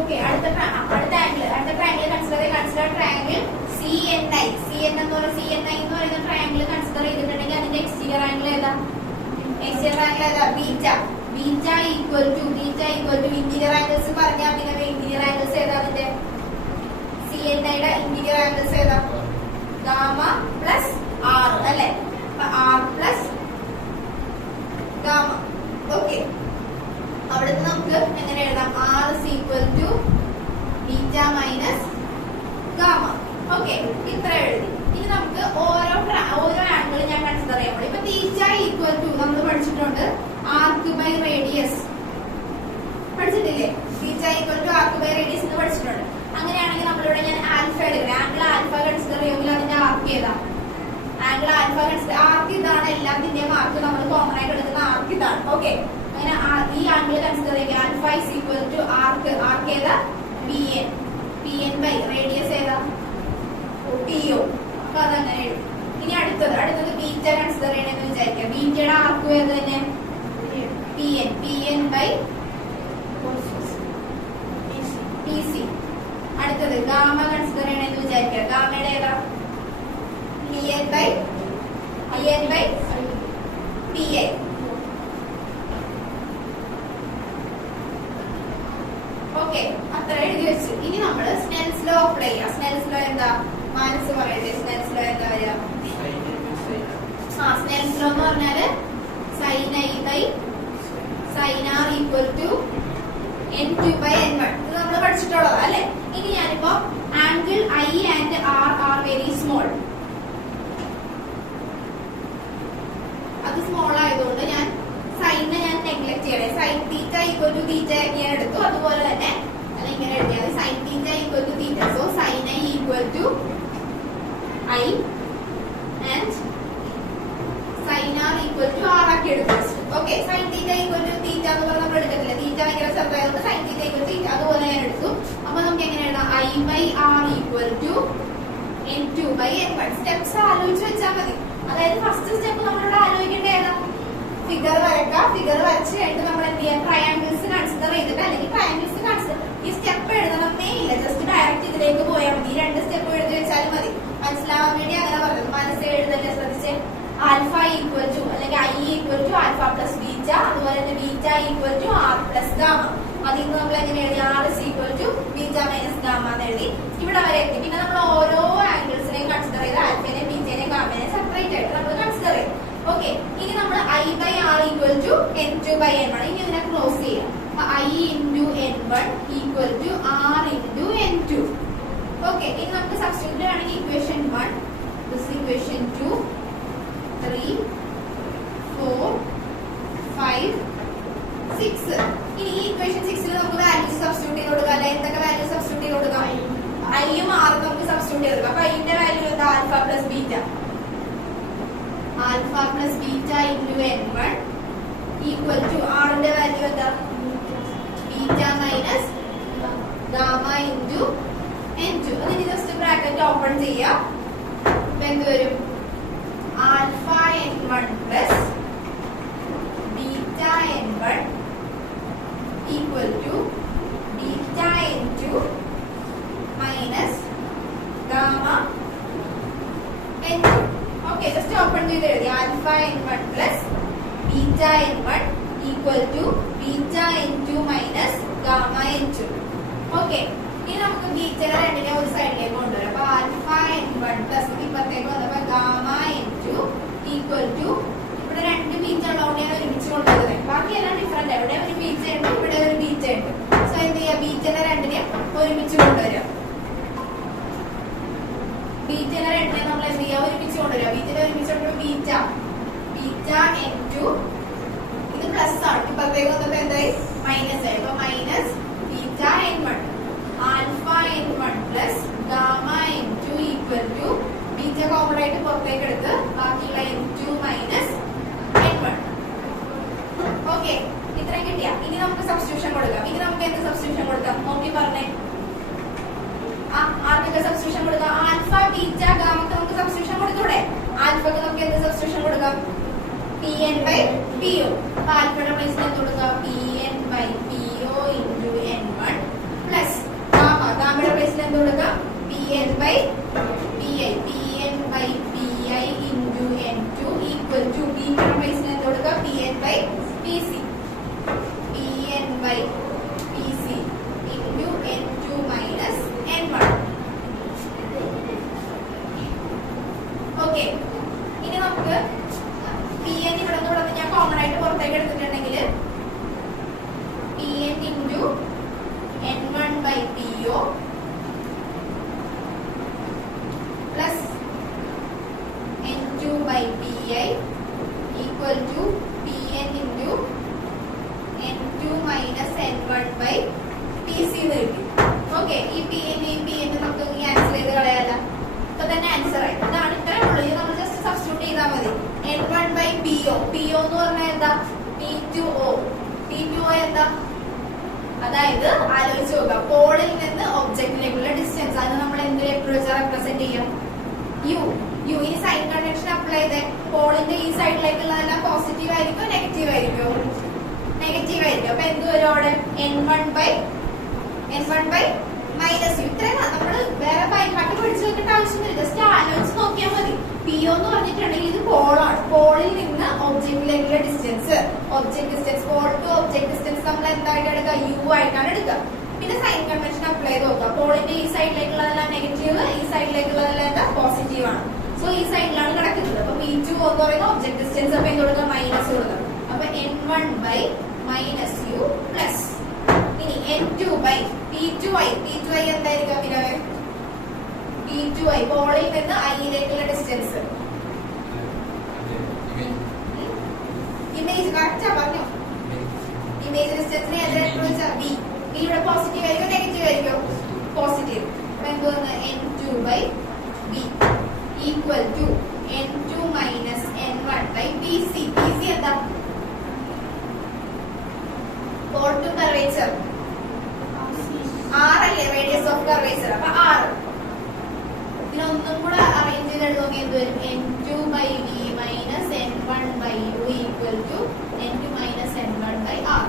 ഓക്കെ. അടുത്ത triangle consider triangle CNI. CNI എന്ന് പറയുന്ന ട്രയാങ്കിൾ കൺസിഡർ ചെയ്തിട്ടുണ്ടെങ്കിൽ അതിന്റെ എക്സ്റ്റീരിയർ ആംഗിൾ ഏതാ? എക്സ്റ്റീരിയർ ആംഗിൾ ഏതാ? Beta equal to interior angles പറഞ്ഞാൽ പിന്നെ ഇന്റീരിയർ ആംഗിൾസ് ഏതാ? അതിന്റെ CNIയുടെ ഇന്റീരിയർ ആംഗിൾസ് ഏതാ? ഗാമ പ്ലസ് R അല്ലെ? R plus gamma. ഓക്കെ, അവിടെ നമുക്ക് എങ്ങനെ എഴുതാം? R is equal to beta minus gamma. Okay, ഇത്ര എഴുതി. ഇനി നമുക്ക് ഓരോ ആംഗിൾ ഞാൻ കൺസിഡർ ചെയ്യാം. ഇപ്പൊ തീറ്റ ഈക്വൽ ടു നമ്മൾ പഠിച്ചിട്ടുണ്ട് ആർക്ക് ബൈ റേഡിയസ്, പഠിച്ചിട്ടില്ലേ? Theta equal to arc by radius എന്ന് പഠിച്ചിട്ടുണ്ട്. അങ്ങനെയാണെങ്കിൽ നമ്മളിവിടെ ഞാൻ ആൽഫ എടുക്കണം. ആംഗിൾ ആൽഫ കൺസിഡർ ചെയ്യുമ്പോൾ അതിന്റെ ആർക്ക് ഏതാ? ആംഗിൾ ആൽഫ കൺസിഡർ, ആർക്ക് ഇതാണ്. എല്ലാത്തിന്റെയും ആർക്ക് നമ്മൾ കോമൺ ആയിട്ട് എടുക്കുന്ന ആർക്ക് ഇതാണ്. ഓക്കെ, അങ്ങനെ ഈ ആംഗിൾ കൺസിഡർ ചെയ്യുക. ആൽഫ ഇസ് ഈക്വൽ ടു ആർക്ക് ഏതാ? PN ബൈ റേഡിയസ് ഏതാ? PO. അപ്പൊ അതങ്ങനെ എഴുതും. ഇനി അടുത്തത് ബീറ്റ കൺസിഡർ ചെയ്യണമെന്ന് വിചാരിക്കാം. ബീറ്റയുടെ ആർക്ക് ഏത് തന്നെ? PN by PC. അടുത്തത് ഗാമ കൺസിഡർ ചെയ്യണമെന്ന് വിചാരിക്കാം. ഗാമയുടെ ഏതാ? PN by PI. ഓക്കെ, അത്ര എഴുതി വെച്ചു. ഇനി നമ്മൾ സ്നെൽസ് ലോ അപ്ലൈ ചെയ്യാം. സ്നെൽസ് ലോ എന്താ? മനസ്സ് പറയട്ടെ. സ്നെൽസ് ലോ എന്താ വരിക? സ്നെൽസ് ലോ എന്ന് പറഞ്ഞാല് sin I by sin R equal to N2 by N1. ഇത് നമ്മൾ പഠിച്ചിട്ടുള്ളത് അല്ലെ? ഇനി ഞാനിപ്പോ angle I and R are very small, അത് സ്മോൾ ആയതുകൊണ്ട് ഞാൻ സൈനെ ഞാൻ നെഗ്ലക്ട് ചെയ്യണേ. Sine theta equal to theta ഞാൻ എടുത്തു. അതുപോലെ തന്നെ അല്ല ഇങ്ങനെ എഴുതിയാൽ sine theta equal to theta. So sine I equal to I and sine R equal to R ആക്കി എടുത്തു. Okay, sine theta equal to തീറ്റ എന്ന് പറഞ്ഞാൽ നമ്മൾ എടുക്കത്തില്ല. തീറ്റ ഭയങ്കര ചെറുതായതുകൊണ്ട് sine theta equal to theta അതുപോലെ ഞാൻ എടുത്തു. അപ്പൊ നമുക്ക് എങ്ങനെ എഴുതാം? I by R equal to N2 by N1. Steps ആലോചിച്ച് വെച്ചാൽ മതി. അതായത് ഫസ്റ്റ് സ്റ്റെപ്പ് നമ്മളിവിടെ ആലോചിക്കേണ്ട ഏതാ? ഫിഗർ വരയ്ക്കുക. ഫിഗർ വരച്ച് കഴിഞ്ഞിട്ട് നമ്മൾ എന്ത് ചെയ്യാം? ട്രയാങ്കിൾസ് കൺസിഡർ ചെയ്തിട്ട്, അല്ലെങ്കിൽ ട്രയാങ്കിൾസ് കൺസിഡർ ഈ സ്റ്റെപ്പ് എഴുതണമെന്നേ ഇല്ല. ജസ്റ്റ് ഡയറക്റ്റ് ഇതിലേക്ക് പോയാൽ മതി. ഈ രണ്ട് സ്റ്റെപ്പ് എഴുതി വെച്ചാലും മതി. മനസ്സിലാവാൻ വേണ്ടി അങ്ങനെ പറഞ്ഞത്. മനസ്സിൽ എഴുതല്ലേ, ശ്രദ്ധിച്ച്. ആൽഫ ഈക്വൽ ടു അല്ലെങ്കിൽ I equal to alpha plus beta, അതുപോലെ തന്നെ beta equal to R plus gamma. അതിൽ നിന്ന് നമ്മൾ എങ്ങനെ എഴുതി? R is equal to beta minus gamma എന്ന് എഴുതി. ഇവിടെ വരെ എത്തി. പിന്നെ നമ്മൾ ഓരോ ആംഗിൾസിനെയും കൺസിഡർ ചെയ്ത് ആൽഫേനെയും ബീറ്റേനെയും ഗാമേനെയും സെപ്പറേറ്റ് ആയിട്ട് നമ്മൾ കൺസിഡർ ചെയ്യും. ഓക്കെ, ഇനി നമ്മൾ I by R equal to N2 by N1. ഇനി ഇതിനെ ക്ലോസ് ചെയ്യാം. I into N1 equal to R into N2. Okay, ഇനി നമുക്ക് സബ്സ്റ്റിറ്റ്യൂട്ട് ആണെങ്കിൽ ഇക്വേഷൻ 1, ദിസ് ഇക്വേഷൻ 2, 3, 4, 5, 6. ഇനി ഈ ഇക്വേഷൻ 6 നമുക്ക് വാല്യൂസ് സബ്സ്റ്റിറ്റ്യൂട്ട് ചെയ്ത് കൊടുക്കാം. അല്ലെ, എന്തൊക്കെ വാല്യൂസ് സബ്സ്റ്റിറ്റ്യൂട്ട് ചെയ്ത് കൊടുക്കാം? ഐയും ആറും നമുക്ക് സബ്സ്റ്റിറ്റ്യൂട്ട് ചെയ്ത് കൊടുക്കാം. അപ്പൊ ഐന്റെ വാല്യൂ എന്താ? Alpha plus beta. Alpha plus beta into N1 equal to ആറിന്റെ വാല്യൂ എന്താ? Beta minus gamma into N2. അതിന് ജസ്റ്റ് ബ്രാക്കറ്റ് ഓപ്പൺ ചെയ്യാം. എന്ത് വരും? Alpha N1 plus beta N1 equal to beta N2 minus gamma N2. Okay, just open ചെയ്ത് എഴുതി. Alpha N1 plus beta N1 equal to beta N2 minus gamma N2. Okay, ഇനി നമുക്ക് ബീറ്റയുടെ രണ്ടിനെ ഒരു സൈഡിലേക്ക് കൊണ്ടുവരാം. അപ്പൊ ആൽഫ N1 പ്ലസ് ഇപ്പത്തേക്ക് വന്നപ്പോ ഗാമ N2 ഈക്വൽ ടു, ഇവിടെ രണ്ട് ബീറ്റ ഉള്ളതുകൊണ്ടാണ് ഒരുമിച്ച് കൊണ്ടുവരുന്നത്. ബാക്കിയെല്ലാം ഡിഫറെന്റ്. ഇവിടെ ഒരു ബീറ്റ ഉണ്ട്, ഇവിടെ ഒരു ബീറ്റ ഉണ്ട്. സോ എന്ത് ചെയ്യാം? ബീറ്റയുടെ രണ്ടിനെ ഒരുമിച്ച് കൊണ്ടുവരാം. ബീറ്റയുടെ രണ്ടിനെ നമ്മൾ എന്ത് ചെയ്യാം? ഒരുമിച്ച് കൊണ്ടുവരാം. ബീറ്റയുടെ ഒരുമിച്ച് കൊണ്ടുവരും ബീറ്റ N2. ഇത് പ്ലസ് ആണ്. ഇപ്പത്തേക്ക് വന്നപ്പോ എന്തായി? മൈനസ് ആയി. അപ്പൊ minus beta N1. Alpha n1 plus gamma n2 equal to beta common ആയിട്ട് പുറത്തേക്ക് എടുത്ത് ബാക്കിയുള്ള n2 മൈനസ് n1. ഓക്കെ, ഇത്രയും കിട്ടിയ. ഇനി നമുക്ക് സബ്സ്റ്റിറ്റ്യൂഷൻ കൊടുക്കാം. ഇനി നമുക്ക് എന്ത് സബ്സ്റ്റിറ്റ്യൂഷൻ കൊടുക്കാം നോക്കി പറഞ്ഞേ. ആർക്കൊക്കെ സബ്സ്റ്റിറ്റ്യൂഷൻ കൊടുക്കാം? ആൽഫ ബീറ്റ ഗാമക്ക് നമുക്ക് സബ്സ്റ്റിറ്റ്യൂഷൻ കൊടുത്തൂടെ? ആൽഫക്ക് നമുക്ക് എന്ത് സബ്സ്റ്റിറ്റ്യൂഷൻ കൊടുക്കാം? Pn by Po. ആൽഫയുടെ പ്ലേസിൽ എന്ത് കൊടുക്കുക? Pn by Po into n1 plus ഗാമയുടെ പ്ലേസിൽ എന്ത് കൊടുക്കുക? Pn by Pi. Pn by Pi into n2 equal to ബീറ്റയുടെ പ്ലേസിൽ എന്ത് കൊടുക്കുക? Pn by Pc. Pn by Pc into n2 minus n1. Okay, ഇനി നമുക്ക് Pn ഇവിടെ നിന്ന് ഞാൻ കോമൺ ആയിട്ട് പുറത്തേക്ക് എടുത്തിട്ടുണ്ടെങ്കിൽ Pn into n1 by Po plus n2 by Pi equal to Pn into n2 minus n1 by Pc എന്ന് കിട്ടി. ഓക്കെ, ഈ Pn നമുക്ക് ക്യാൻസൽ ചെയ്ത് കളയാലോ. ഇപ്പൊ തന്നെ ആൻസർ ആയി. അതാണ് ഇത്രയും ഉള്ളൂ. ഇത് നമ്മൾ ജസ്റ്റ് സബ്സ്റ്റിറ്റ്യൂട്ട് ചെയ്താൽ മതി. n1 by Po. Po എന്ന് പറഞ്ഞാൽ എന്താ? P2O. P2O എന്താ? അതായത് ആലോചിച്ച് നോക്കുക, പോളിൽ നിന്ന് ഒബ്ജക്റ്റിലേക്കുള്ള ഡിസ്റ്റൻസ്. അതിന് നമ്മൾ എന്ത് ലെറ്റർ വെച്ചാൽ റെപ്രസെന്റ് ചെയ്യാം? യു. യു. ഇനി സൈൻ കൺവെൻഷൻ അപ്ലൈ ചെയ്തേ. പോളിന്റെ ഈ സൈഡിലേക്കുള്ളതെല്ലാം പോസിറ്റീവ് ആയിരിക്കും നെഗറ്റീവ് ആയിരിക്കും? നെഗറ്റീവ് ആയിരിക്കും. അപ്പൊ എന്ത് വരും അവിടെ? n1 by minus U. ഇത്രയും നമ്മള് വേറെ ബൈഹാർട്ട് പഠിച്ചു വെക്കേണ്ട ആവശ്യമില്ല. ജസ്റ്റ് ആലോചിച്ച് നോക്കിയാൽ മതി. P.O. എന്ന് പറഞ്ഞിട്ടുണ്ടെങ്കിൽ ഇത് പോളാണ്. പോളിൽ നിന്ന് ഒബ്ജക്റ്റിലേക്കുള്ള distance. Object distance, pole to object distance നമ്മൾ എന്തായിട്ട് എടുക്കുക? യു ആയിട്ടാണ് എടുക്കുക. പിന്നെ സൈൻ കൺവെൻഷൻ അപ്ലൈ ചെയ്ത് നോക്കുക. പോളിന്റെ ഈ സൈഡിലേക്കുള്ളതെല്ലാം നെഗറ്റീവ്, ഈ സൈഡിലേക്കുള്ളതെല്ലാം എന്താ? പോസിറ്റീവ് ആണ്. സോ ഈ സൈഡിലാണ് കിടക്കുന്നത്. അപ്പൊ P2 എന്ന് പറയുന്ന ഒബ്ജക്ട് ഡിസ്റ്റൻസ്. അപ്പൊ എന്ത് കൊടുക്കുക? മൈനസ് കൊടുക്കുക. അപ്പൊ n1 by minus U plus ഇനി n2 by P2i. P2i എന്തായിരിക്കും? പിന്നെ P2i പോളിൽ നിന്ന് ഐയിലേക്കുള്ള ഡിസ്റ്റൻസ്. ഇമേജ് കറക്റ്റാ പറഞ്ഞോ? ഇമേജ് ഡിസ്റ്റൻസിനെ ബി. ബി ഇവിടെ പോസിറ്റീവ് ആയിരിക്കും നെഗറ്റീവ് ആയിരിക്കും? പോസിറ്റീവ്. അപ്പൊ എന്ത് വന്ന്? n2 by b equal to n2 minus n1 by pc. pc എന്താ? Pole to curvature. r അല്ലേ റേഡിയസ് ഓഫ് കർവേച്ചർ? അപ്പൊ r. ഇതിനൊന്നും കൂടെ അറേഞ്ച് ചെയ്ത് നോക്കി എന്ത് വരും? n2 by v minus n1 by u equal to n2 minus n1 by r.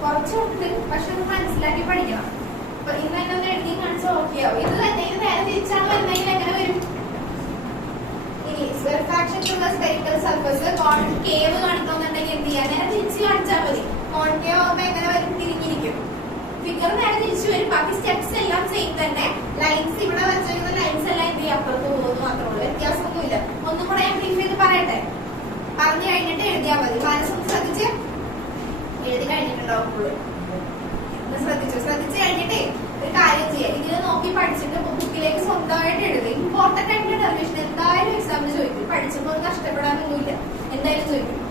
കുറച്ചുണ്ട്, പക്ഷെ ഒന്ന് മനസ്സിലാക്കി പഠിക്കണം. അപ്പൊ ഇന്ന് തന്നെ ഒന്ന് എഴുതി കാണിച്ചാൽ ഓക്കെ ആവും. ഇത് തന്നെ ഇത് നേരെ തിരിച്ചാണ് വരുന്നെങ്കിൽ എങ്ങനെ വരും? ഇനി റിഫ്രാക്ഷനുള്ള സ്ഫെറിക്കൽ സർഫസ് കോൺകേവ് കാണിക്കുന്നുണ്ടെങ്കിൽ എന്ത് ചെയ്യാൻ? നേരെ തിരിച്ച് കാണിച്ചാൽ മതി. കോൺകേവ് ആവുമ്പോ എങ്ങനെ വരും? തിരിഞ്ഞിരിക്കും. ഫിഗർ നേരെ തിരിച്ചു വരും. ബാക്കി സ്റ്റെപ്സ് എല്ലാം സെയിം തന്നെ. ലൈൻസ് ഇവിടെ വെച്ചിരിക്കുന്ന ലൈൻസ് എല്ലാം എന്ത് ചെയ്യും? അപ്പുറത്ത് പോകുന്നു മാത്രമേ ഉള്ളൂ. വ്യത്യാസമൊന്നുമില്ല. ഒന്നും കൂടെ ഞാൻ ബ്രീഫ് ചെയ്ത് പറയട്ടെ. പറഞ്ഞു കഴിഞ്ഞിട്ട് എഴുതിയാൽ മതി. മനസ്സൊന്ന് ശ്രദ്ധിച്ച് എഴുതി കഴിഞ്ഞിട്ടുണ്ടാവും. ശ്രദ്ധിച്ച് കഴിഞ്ഞിട്ടേ ഒരു കാര്യം ചെയ്യാം. ഇതിൽ നോക്കി പഠിച്ചിട്ട് ബുക്കിലേക്ക് സ്വന്തമായിട്ട് എഴുതുക. ഇമ്പോർട്ടന്റ് ആയിട്ടുള്ള ഡെറിവേഷൻ എന്തായാലും എക്സാമിന് ചോദിക്കും. പഠിച്ചപ്പോൾ കഷ്ടപ്പെടാനൊന്നുമില്ല, എന്തായാലും ചോദിക്കും.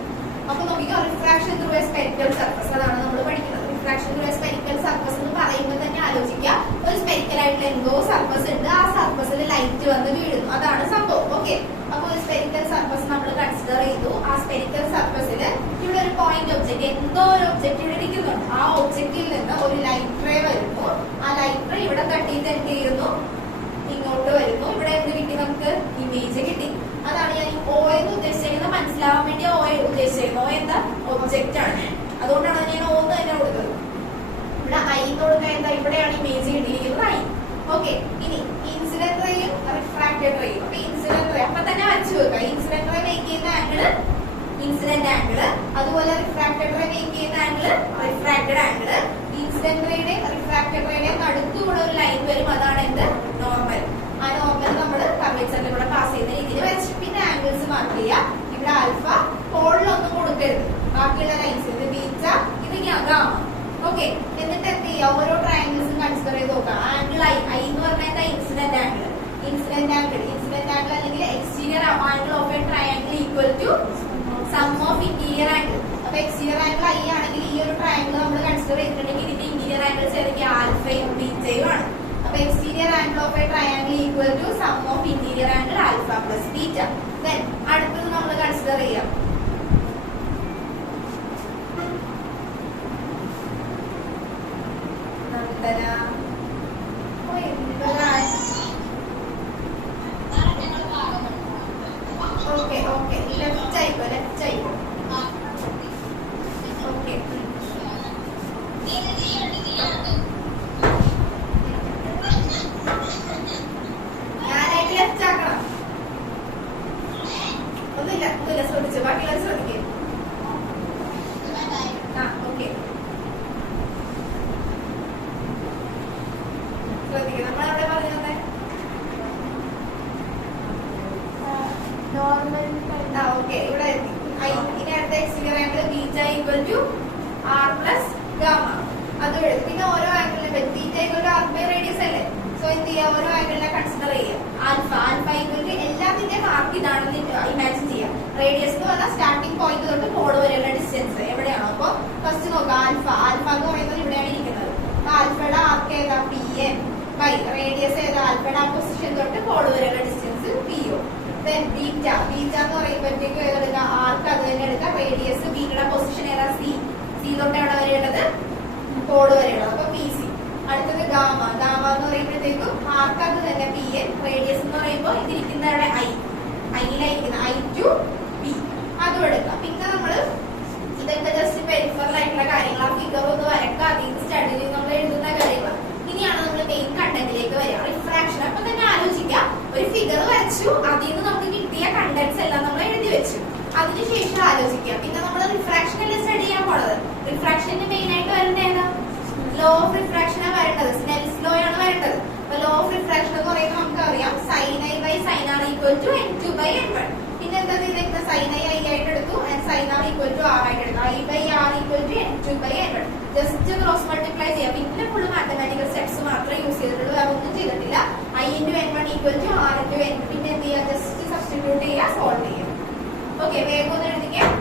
അപ്പൊ നോക്കിക്കോ, refraction through A spherical surface. അതാണ് നമ്മൾ പഠിക്കുന്നത്. Refraction through A spherical surface എന്ന് പറയുമ്പോൾ തന്നെ ആലോചിക്കുക, ഒരു സ്പെരിക്കൽ ആയിട്ടുള്ള എന്തോ സർഫസ് ഉണ്ട്. ആ സർഫസിൽ ലൈറ്റ് വന്ന് വീഴുന്നു. അതാണ് സംഭവം. ഓക്കെ, അപ്പൊ ഒരു സ്പെരിക്കൽ സർഫസ് നമ്മൾ കൺസിഡർ ചെയ്തു. ആ സ്പെരിക്കൽ സർഫസിൽ ഇവിടെ ഒരു പോയിന്റ് ഒബ്ജക്ട്, എന്തോ ഒരു ഒബ്ജക്ട് ഇവിടെ ഇരിക്കുന്നുണ്ട്. ആ ഒബ്ജക്റ്റിൽ നിന്ന് ഒരു ലൈറ്റ് റേ വരുന്നു. ആ ലൈറ്റ് റേ ഇവിടെ തട്ടിയിട്ട് എന്ത് ചെയ്യുന്നു? ഇങ്ങോട്ട് വരുന്നു. ഇവിടെ എന്ത് കിട്ടി? നമുക്ക് ഇമേജ് കിട്ടി. അതാണ് ഞാൻ ഓ എന്ന് ഉദ്ദേശിച്ചിരിക്കുന്നത്. മനസ്സിലാവാൻ വേണ്ടി ഓ ഉദ്ദേശിച്ചിരുന്നത്. ഓ എന്താ? ഒബ്ജക്റ്റ് ആണ്. അതുകൊണ്ടാണ് ഞാൻ ഓ എന്ന് തന്നെ കൊടുത്തത്. ഇവിടെ ഐ എന്ന് കൊടുക്കാൻ എന്താ? ഇവിടെയാണ് ഇമേജ് കിട്ടിയിരിക്കുന്നത് ഐ. ഓക്കെ, ഇനി ഇൻസിഡന്റ് റേയും റിഫ്രാക്റ്റഡ് റേയും. അപ്പൊ ഇൻസിഡന്റ് റേ അപ്പൊ തന്നെ വരച്ചു വെക്കുക. ഇൻസിഡന്റ് റേ മേക്ക് ചെയ്യുന്ന ആംഗിള് ഇൻസിഡന്റ് ആംഗിള്, അതുപോലെ റിഫ്രാക്റ്റഡ് റേ മേക്ക് ചെയ്യുന്ന ആംഗിള് റിഫ്രാക്റ്റഡ് ആംഗിള്. ഇൻസിഡന്റ് റേയുടെയും റിഫ്രാക്റ്റഡ് റേയുടെയും നടുക്കൂടെ ഒരു ലൈൻ വരും. അതാണ് എന്ത്? നോർമൽ. ആ നോർമൽ നമ്മൾ കർവേച്ചറിൽ കൂടെ പാസ് ചെയ്യുന്ന രീതിയിൽ വരച്ചു. പിന്നെ ആംഗിൾസ് മാർക്ക് ചെയ്യുക. ഇവിടെ ആൽഫ, പോളിലൊന്നും കൊടുക്കരുത്. ബാക്കിയുള്ള ലൈൻസ് ഇത് ബീറ്റ, ഇത് ഗാമ. ഓക്കെ, എന്നിട്ട് എന്ത് ചെയ്യുക? ഓരോ ട്രയാങ്കിൾസും കൺസിഡർ ചെയ്ത് നോക്കുക. Angle I. ഐ എന്ന് പറഞ്ഞാൽ ഇൻസിഡന്റ് ആംഗിൾ. ഇൻസിഡന്റ് ആംഗിൾ അല്ലെങ്കിൽ exterior angle of a triangle equal to sum of interior angle. അപ്പൊ അപ്പൊ എക്സ്റ്റീരിയർ ആംഗിൾ ഐ ആണെങ്കിൽ ഈ ഒരു ട്രയാംഗിൾ നമ്മൾ കൺസിഡർ ചെയ്തിട്ടുണ്ടെങ്കിൽ ഇതിന്റെ ഇന്റീരിയർ ആംഗിൾസ് ഏതൊക്കെ ആൽഫയും ബീറ്റയും ആണ്. അപ്പൊ exterior angle of a triangle equal to sum of interior angle alpha plus beta. Then അടുത്തത് നമ്മൾ കൺസിഡർ ചെയ്യാം ഓക്കെ ഓക്കെ ലെഫ്റ്റ് ആയിക്കോ ലെഫ്റ്റ് ആയിക്കോ ഓക്കെ ഞാനായിട്ട് ലെഫ്റ്റ് ആക്കണം. ഒന്നുമില്ല ഒന്നുമില്ല ശ്രദ്ധിച്ചു ബാക്കിയുള്ളത് ശ്രദ്ധിക്കും. ആ ഓക്കെ ശ്രദ്ധിക്കുക. നമ്മളവിടെ പറഞ്ഞത് ഓക്കെ ഇവിടെ ഇനി അടുത്ത exterior angle beta equal to R plus gamma അത് എഴുതും. പിന്നെ ഓരോ ആംഗിളിനെ beta equal to R by radius അല്ലേ. സോ എന്ത് ചെയ്യുക, ഓരോ ആംഗിളിനെ കൺസിഡർ ചെയ്യുക. ആൽഫ ആൽഫ ഈക്വൽ ടു എല്ലാത്തിന്റെ മാർക്ക് ഇതാണെന്ന് ഇമാജിൻ ചെയ്യാം. റേഡിയസ് എന്ന് പറഞ്ഞാൽ സ്റ്റാർട്ടിംഗ് പോയിന്റ് തൊട്ട് കോഡ് വരെയുള്ള ഡിസ്റ്റൻസ് എവിടെയാണോ. അപ്പൊ ഫസ്റ്റ് നോക്കാം ആൽഫ ആൽഫ എന്ന് പറയുന്നത് ഇവിടെയാണ് ഇരിക്കുന്നത്. അപ്പൊ ആൽഫയുടെ ആർക്ക് ഏതാ പി എൻ ബൈ റേഡിയസ് ഏതാ ആൽഫയുടെ ആ പൊസിഷൻ തൊട്ട് കോഡ് വരെയുള്ള distance P O. Beta beta എന്ന് പറയുമ്പോഴത്തേക്ക് ഏതെടുക്കുക ആർക്ക് അത് തന്നെ എടുക്കുക. റേഡിയസ് ബീറ്റയുടെ പൊസിഷൻ ഏതാ സി സി തൊട്ട് എവിടെ വരെയുള്ളത് കോഡ് വരെയുള്ളത്. അപ്പൊ പി സി. അടുത്തത് ഗാമ ഗാമ എന്ന് പറയുമ്പോഴത്തേക്കും ആർക്ക് അത് തന്നെ പി എൻ റേഡിയസ് എന്ന് പറയുമ്പോൾ ഇതിരിക്കുന്ന ഐ ഐയിലായിരിക്കുന്ന ഐ ടു പി അതും എടുക്കാം. പിന്നെ നമ്മള് ഇതൊക്കെ ജസ്റ്റ് പെരിഫറൽ ആയിട്ടുള്ള കാര്യങ്ങൾ ആ ഫിഗർ ഒന്ന് വരക്കുക അതിൽ സ്റ്റഡി ചെയ്ത് നമ്മൾ എഴുതുന്ന കാര്യങ്ങൾ. ഇനിയാണ് നമ്മൾ മെയിൻ കണ്ടന്റിലേക്ക് വരിക. റിഫ്രാക്ഷൻ. അപ്പൊ തന്നെ ആലോചിക്കുക, ഒരു ഫിഗർ വരച്ചു അതിൽ നിന്ന് നമുക്ക് കിട്ടിയ കണ്ടന്റ്സ് എല്ലാം നമ്മൾ എഴുതി വെച്ചു. അതിനുശേഷം ആലോചിക്കുക പിന്നെ നമ്മൾ റിഫ്രാക്ഷൻ അല്ലേ സ്റ്റഡി ചെയ്യാൻ പോണത്. റിഫ്രാക്ഷന്റെ മെയിൻ ആയിട്ട് വരേണ്ടത് ഏതാ ലോ ഓഫ് റിഫ്രാക്ഷനാണ് വരേണ്ടത്. സ്നെൽസ് ലോ ആണ് വരേണ്ടത്. അപ്പൊ ലോ ഓഫ് റിഫ്രാക്ഷൻ എന്ന് പറയുമ്പോൾ നമുക്കറിയാം sine I by sine R equal to N two by N one. പിന്നെ എന്താ ചെയ്തേക്കുന്നത് സൈൻ ഐ ഐ ആയിട്ട് എടുത്തു and sine R equal to R ആയിട്ട് എടുത്തു. I by R equal to N two by N one. Just cross multiply ചെയ്യാം. പിന്നെ ഫുൾ മാത്തമാറ്റിക്കൽ സ്റ്റെപ്സ് മാത്രമേ യൂസ് ചെയ്തിട്ടുള്ളൂ, വേറെ ഒന്നും ചെയ്തിട്ടില്ല. I into N one equal to R into N. പിന്നെ എന്ത് ചെയ്യുക ജസ്റ്റ് സബ്സ്റ്റിറ്റ്യൂട്ട് ചെയ്യുക സോൾവ് ചെയ്യുക. ഓക്കെ വേഗം ഒന്ന് എഴുതിക്കാം.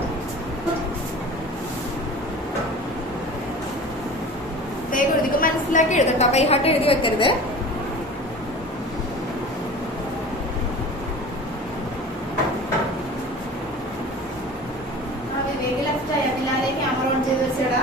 വേഗം എഴുതിക്കും മനസ്സിലാക്കി എഴുതട്ടോ. ബൈ ഹാർട്ട് എഴുതി വെക്കരുത്. വേഗം ലെഫ്റ്റ് ആയ പിന്നാലെ ക്യാമറ ഓൺ ചെയ്ത് വെച്ചിടാ.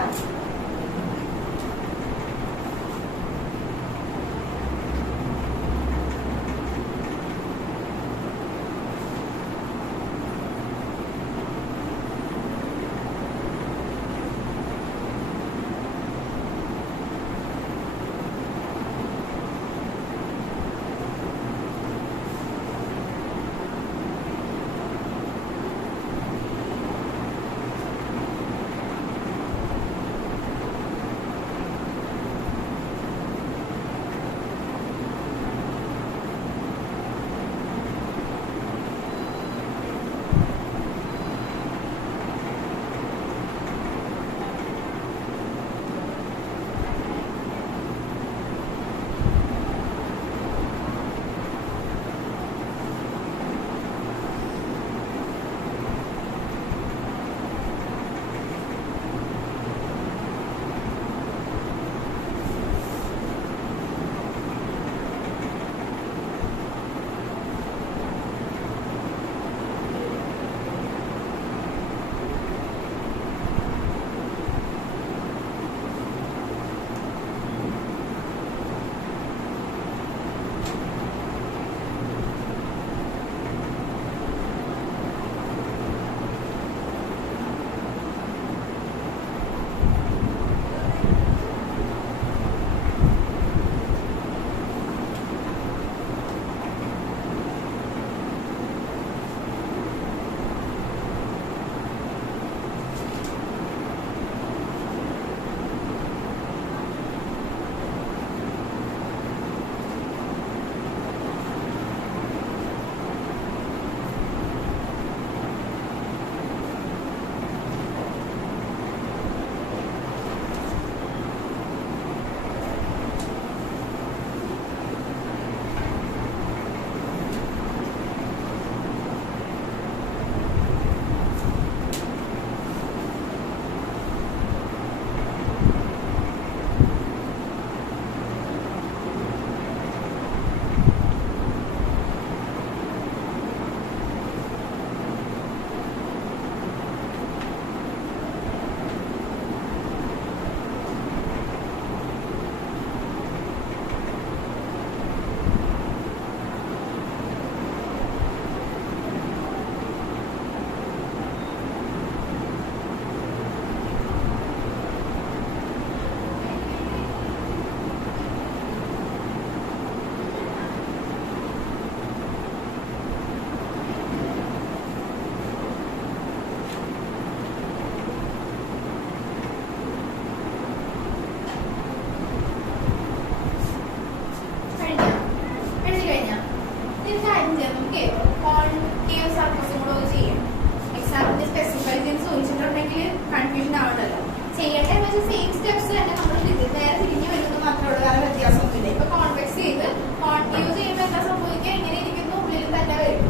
സെയിം സ്റ്റെപ്സ് തന്നെ നമ്മൾ നേരെ തിരിഞ്ഞു വരുന്നത് മാത്രമേ ഉള്ളൂ, വേറെ വ്യത്യാസമൊന്നുമില്ല. ഇപ്പൊ കോൺവെക്സ് ചെയ്ത് കോൺകേവ് ചെയ്യുമ്പോൾ എന്താ സംഭവിക്കുക, ഇങ്ങനെ ഇരിക്കുന്നു, ഉള്ളിൽ തന്നെ വരും.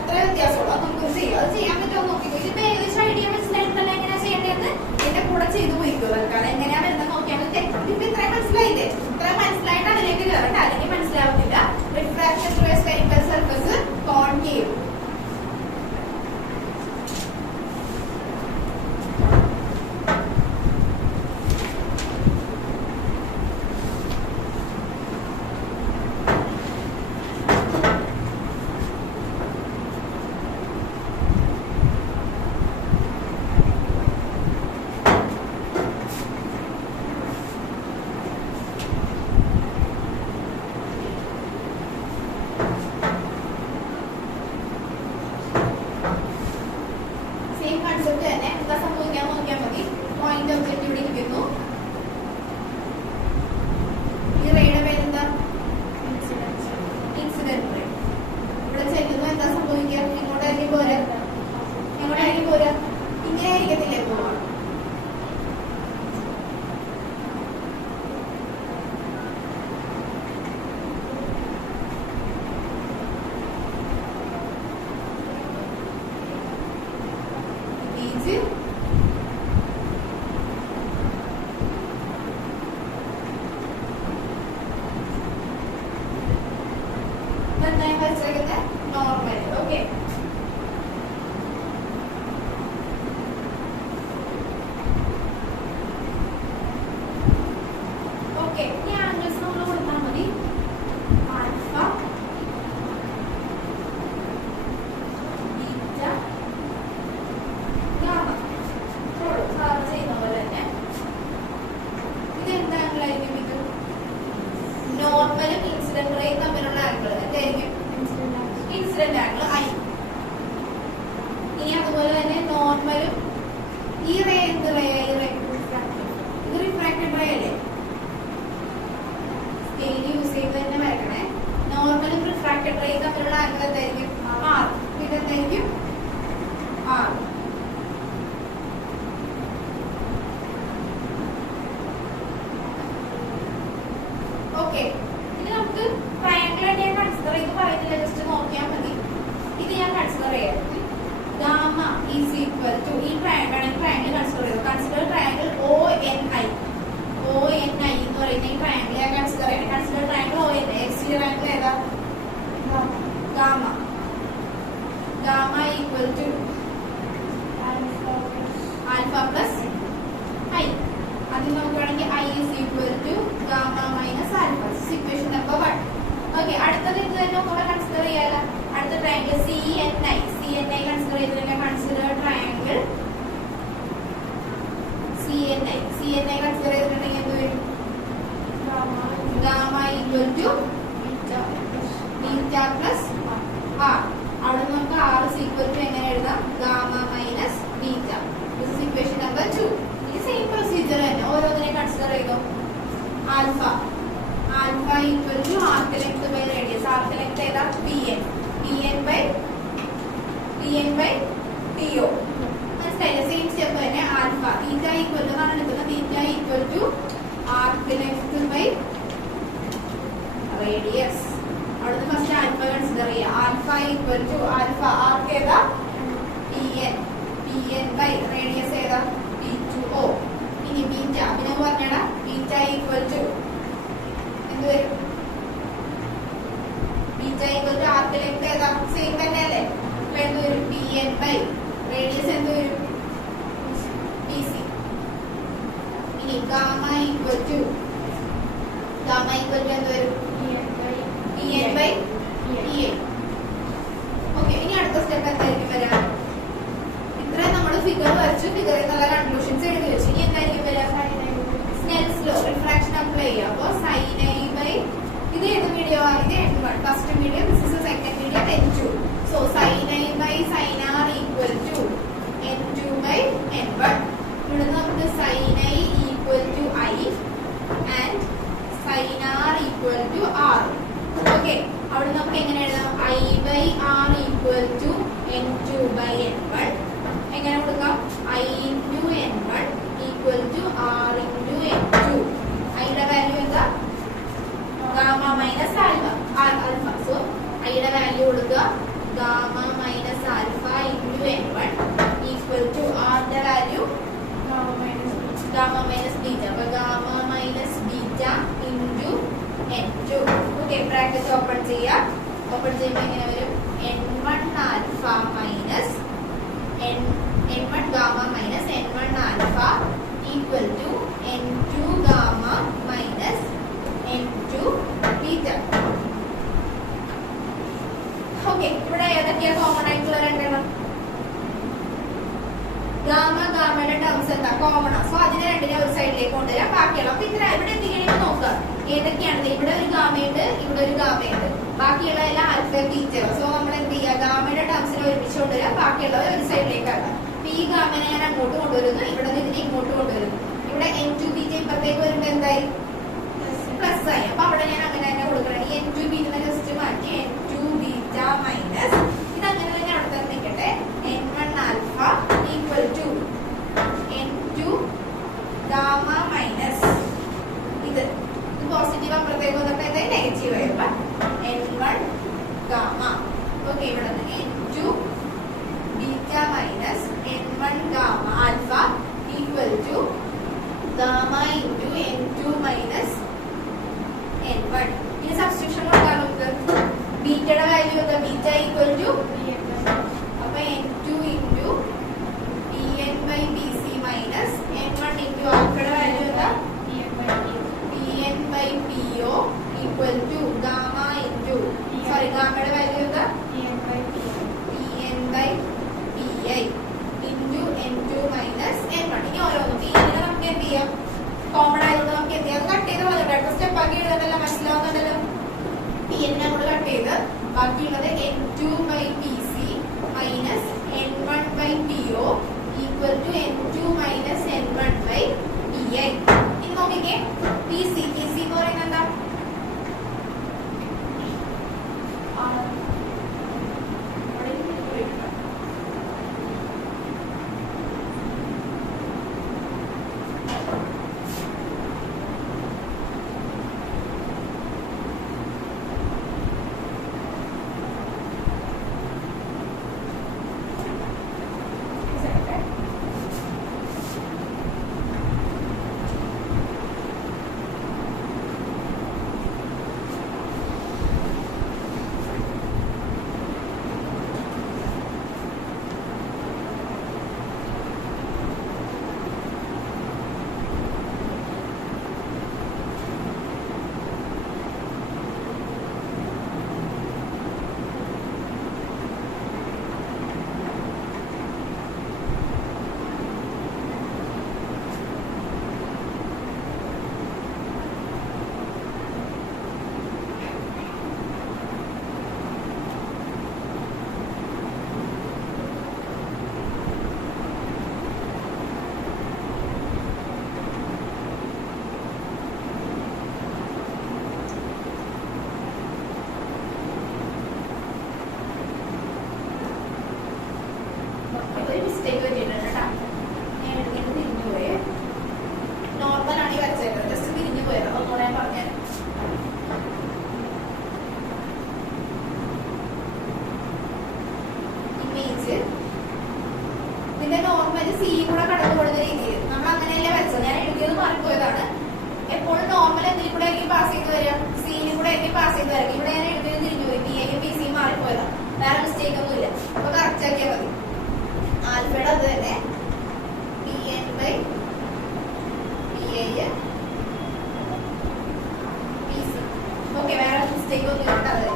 അത്ര വ്യത്യാസമുള്ളൂ. അത് നമുക്ക് ചെയ്യാം. അത് ചെയ്യാൻ പറ്റുമോ നോക്കിക്കോ. ഇതിപ്പോ ഏകദേശം ഐഡിയ മനസ്സിലായിട്ടല്ല എങ്ങനെയാ ചെയ്യേണ്ടതെന്ന് എന്റെ കൂടെ ചെയ്ത് പോയിക്കോ. കാരണം എങ്ങനെയാ വരുന്നത് നോക്കിയാൽ മതി. ഇപ്പൊ ഇത്രയും മനസ്സിലായില്ലേ? ഇത്രയും മനസ്സിലായിട്ട് അതിലേക്ക് കയറട്ടെ. അല്ലെങ്കിൽ മനസ്സിലാവുന്നില്ല. Refraction through A spherical surface concave. Normal. Okay, okay. ഈ ആംഗിൾസ് നമ്മൾ കൊടുത്താൽ മതി. Alpha, beta, gamma. സാറ് ചെയ്യുന്ന പോലെ തന്നെ ഇത് എന്ത് ആംഗിൾ ആയിരിക്കും? ഇത് നോർമലും ഇൻസിഡന്റ് റേയും തമ്മിലുള്ള ആംഗിൾ എന്തായിരിക്കും? Incident angle I. ഇനി അതുപോലെ തന്നെ നോർമലും ഈ റേ എന്ത് റേ? ഇത് റിഫ്രാക്റ്റഡ് റേ അല്ലേ? സ്കെയിൽ യൂസ് ചെയ്ത് തന്നെ വരക്കണേ. നോർമലും റിഫ്രാക്റ്റഡ് റേ തമ്മിലുള്ള ആംഗിൾ എന്തായിരിക്കും? ആർ. ഇതെന്തായിരിക്കും? ആർ. ഓക്കെ, ഇനി നമുക്ക് ട്രയാങ്കിൾ ആയിട്ട് ഞാൻ കൺസിഡർ ചെയ്ത് പറയുന്നില്ല, ജസ്റ്റ് നോക്കിയാൽ മതി. ഇത് ഞാൻ കൺസിഡർ ചെയ്യാം. ഗാമ ഈസ് ഈക്വൽ ടു ഈ ട്രയാങ്കിൾ കൺസിഡർ ചെയ്തു. Consider triangle O N I. O N I എന്ന് പറയുന്ന ഈ ട്രയാങ്കിൾ ഞാൻ കൺസിഡർ ചെയ്യണം. Consider triangle O N I. Exterior angle ഏതാ? Gamma. Gamma equal to alpha plus I. അതിന് നോക്കുകയാണെങ്കിൽ I is equal to gamma minus alpha. Equation number 1. Okay, അടുത്തത് ഇത് തന്നെ ഒന്നുകൂടെ കൺസിഡർ ചെയ്യാലോ. അടുത്ത triangle C N I. C N I consider ചെയ്തിട്ടുണ്ടെങ്കിൽ consider triangle C N I. C N I consider ചെയ്തിട്ടുണ്ടെങ്കിൽ എന്ത് വരും? Gamma equal to beta plus R. അവിടെ നമുക്ക് ആർ ഇസ് ഈക്വൽ ടു എങ്ങനെ എഴുതാം? Gamma minus beta. This is equation number 2. ഈ സെയിം പ്രൊസീജിയർ തന്നെ ഓരോന്നിനെ കൺസിഡർ ചെയ്തോ. Alpha. Alpha equal to arc length by radius. Arc length ഏതാ? P N. P N by T O. മനസ്സിലായില്ലേ? സെയിം സ്റ്റെപ്പ് തന്നെ. ആൽഫ തീറ്റ ഈക്വൽ ടു ആണ് എടുക്കുന്നത്. തീറ്റ equal to arc length by radius. അവിടുന്ന് ഫസ്റ്റ് ആൽഫ കൺസിഡർ ചെയ്യുക. Alpha equal to alpha arc ഏതാ? P N. P N by radius ഏതാ? P to O. ഇനി ബീറ്റ പിന്നെ പറഞ്ഞാ ബീറ്റ ഈക്വൽ ടു എന്ത് വരും? Beta equal to arc length ഏതാ? സെയിം തന്നെ അല്ലേ? അപ്പൊ എന്ത് വരും? പി എൻ ബൈ റേഡിയസ് എന്ത് വരും? P C. ഇനി ഗാമ ഈക്വൽ ടു എന്ത് വരും? P N by P N. Okay, ഇനി അടുത്ത സ്റ്റെപ്പ് എന്തായിരിക്കും വരാ? ഇത്രയും നമ്മൾ ഫിഗർ വരച്ചു. ഫിഗറിൽ നല്ല കൺക്ലൂഷൻസ് എഴുതി വെച്ചു. ഇനി എന്തായിരിക്കും വരാ? Snell's law. റിഫ്രാക്ഷൻ അപ്ലൈ ചെയ്യാം. അപ്പൊ സൈൻ ഐ ബൈ ഇത് ഏത് വീഡിയോ ആണ്? ഇത് N1 first video. This is second video N2. So sine I by sine R equal to N2 by N1. ഇവിടെ നമുക്ക് sine I equal to I and sine R equal to R. Okay, അവിടെ നമുക്ക് എങ്ങനെ എഴുതാം? I by R equal to N2 by N1. എങ്ങനെ കൊടുക്കാം? I into N1 equal to R into common ആണ്. സോ അതിനെ രണ്ടിനെ ഒരു സൈഡിലേക്ക് കൊണ്ടുവരാം. ബാക്കിയുള്ള അപ്പൊ ഇത്ര ഇവിടെ എന്തെങ്കിലും നോക്കുക ഏതൊക്കെയാണ്. ഇവിടെ ഒരു ഗാമയുണ്ട്, ഇവിടെ ഒരു ഗാമയുണ്ട്, ബാക്കിയുള്ള എല്ലാം ആൽഫ ബീറ്റ. സോ നമ്മൾ എന്ത് ചെയ്യുക, ഗാമയുടെ ടേംസിനെ ഒരുമിച്ച് കൊണ്ടുവരാം, ബാക്കിയുള്ളവർ ഒരു സൈഡിലേക്ക് ആക്കാം. അപ്പൊ ഈ ഗാമനെ ഞാൻ അങ്ങോട്ട് കൊണ്ടുവരുന്നു, ഇവിടെ നിന്ന് ഇതിനെ ഇങ്ങോട്ട് കൊണ്ടുവരുന്നു. ഇവിടെ N2 ബീറ്റ ഇപ്പത്തേക്ക് വരുമ്പോ എന്തായി, പ്ലസ് ആയി. അപ്പൊ അവിടെ ഞാൻ അങ്ങനെ തന്നെ കൊടുക്കണം. ഈ N2 ബീറ്റ ജസ്റ്റ് മാറ്റി N2 ബീറ്റ മൈനസ് ഇത് അങ്ങനെ തന്നെ അവിടെ തന്നെ നിൽക്കട്ടെ. N1 alpha equal to N2 gamma minus ഇത് പോസിറ്റീവ് അപ്പുറത്തേക്ക് വന്നപ്പോ എന്തായി നെഗറ്റീവ് ആയി. അപ്പൊ N1 ഗാമ. ഓക്കെ, ഇവിടെ N2 beta minus N1 gamma alpha equal to gamma into N2 minus N1. ഇനി സബ്സ്റ്റിറ്റ്യൂഷൻ കൊടുക്കാൻ നമുക്ക്. ബീറ്റയുടെ വാല്യൂ എന്താ, ബീറ്റ ഈക്വൽ ടു അപ്പൊ N2 into Pn by Pc minus N1 into ആൽഫയുടെ വാല്യൂ എന്താ, Pn by Po equal to gamma into sorry ഗാമയുടെ വാല്യൂ എന്താ, Pn by Pi into N2 minus N1. ഇനി ഓരോന്നും Pn നമുക്ക് എന്ത് ചെയ്യാം, കോമൺ ആയതുകൊണ്ട് നമുക്ക് എന്ത് ചെയ്യാം, കട്ട് ചെയ്ത് പോലെ സ്റ്റെപ്പ് ആക്കി എഴുതാനല്ല, മനസ്സിലാവുന്നുണ്ടല്ലോ. Pn കൂടെ കട്ട് ചെയ്ത് ബാക്കിയുള്ളത് N2 by Pc minus N1 by Po equal to N2 minus N1 by Pi. ഇനി നോക്കിക്കേ Pc എന്ന് പറയുന്നത് എന്താ, ഇതിന്റെ നോർമൽ സി കൂടെ കടന്നു പോകുന്ന രീതിയിൽ നമ്മൾ അങ്ങനെയല്ലേ വരച്ചത്. ഞാൻ എഴുതിയത് മാറിപ്പോയതാണ്. എപ്പോഴും നോർമൽ എന്തിൽ കൂടെ ആയിരിക്കും പാസ് ചെയ്ത് വരിക, സിയിൽ കൂടെ ആയിരിക്കും പാസ് ചെയ്ത് വരിക. ഇവിടെ ഞാൻ എഴുതിയത് തിരിഞ്ഞു പോയി, പി ഐയും പി സിയും മാറിപ്പോയതാണ്. വേറെ മിസ്റ്റേക്ക് ഒന്നുമില്ല. അപ്പൊ കറക്റ്റ് ആക്കിയാൽ മതി. ആൽഫയുടെ അത് തന്നെ Pn by Pi Pc. Okay, വേറെ മിസ്റ്റേക്ക് ഒന്നും ഇല്ലാതെ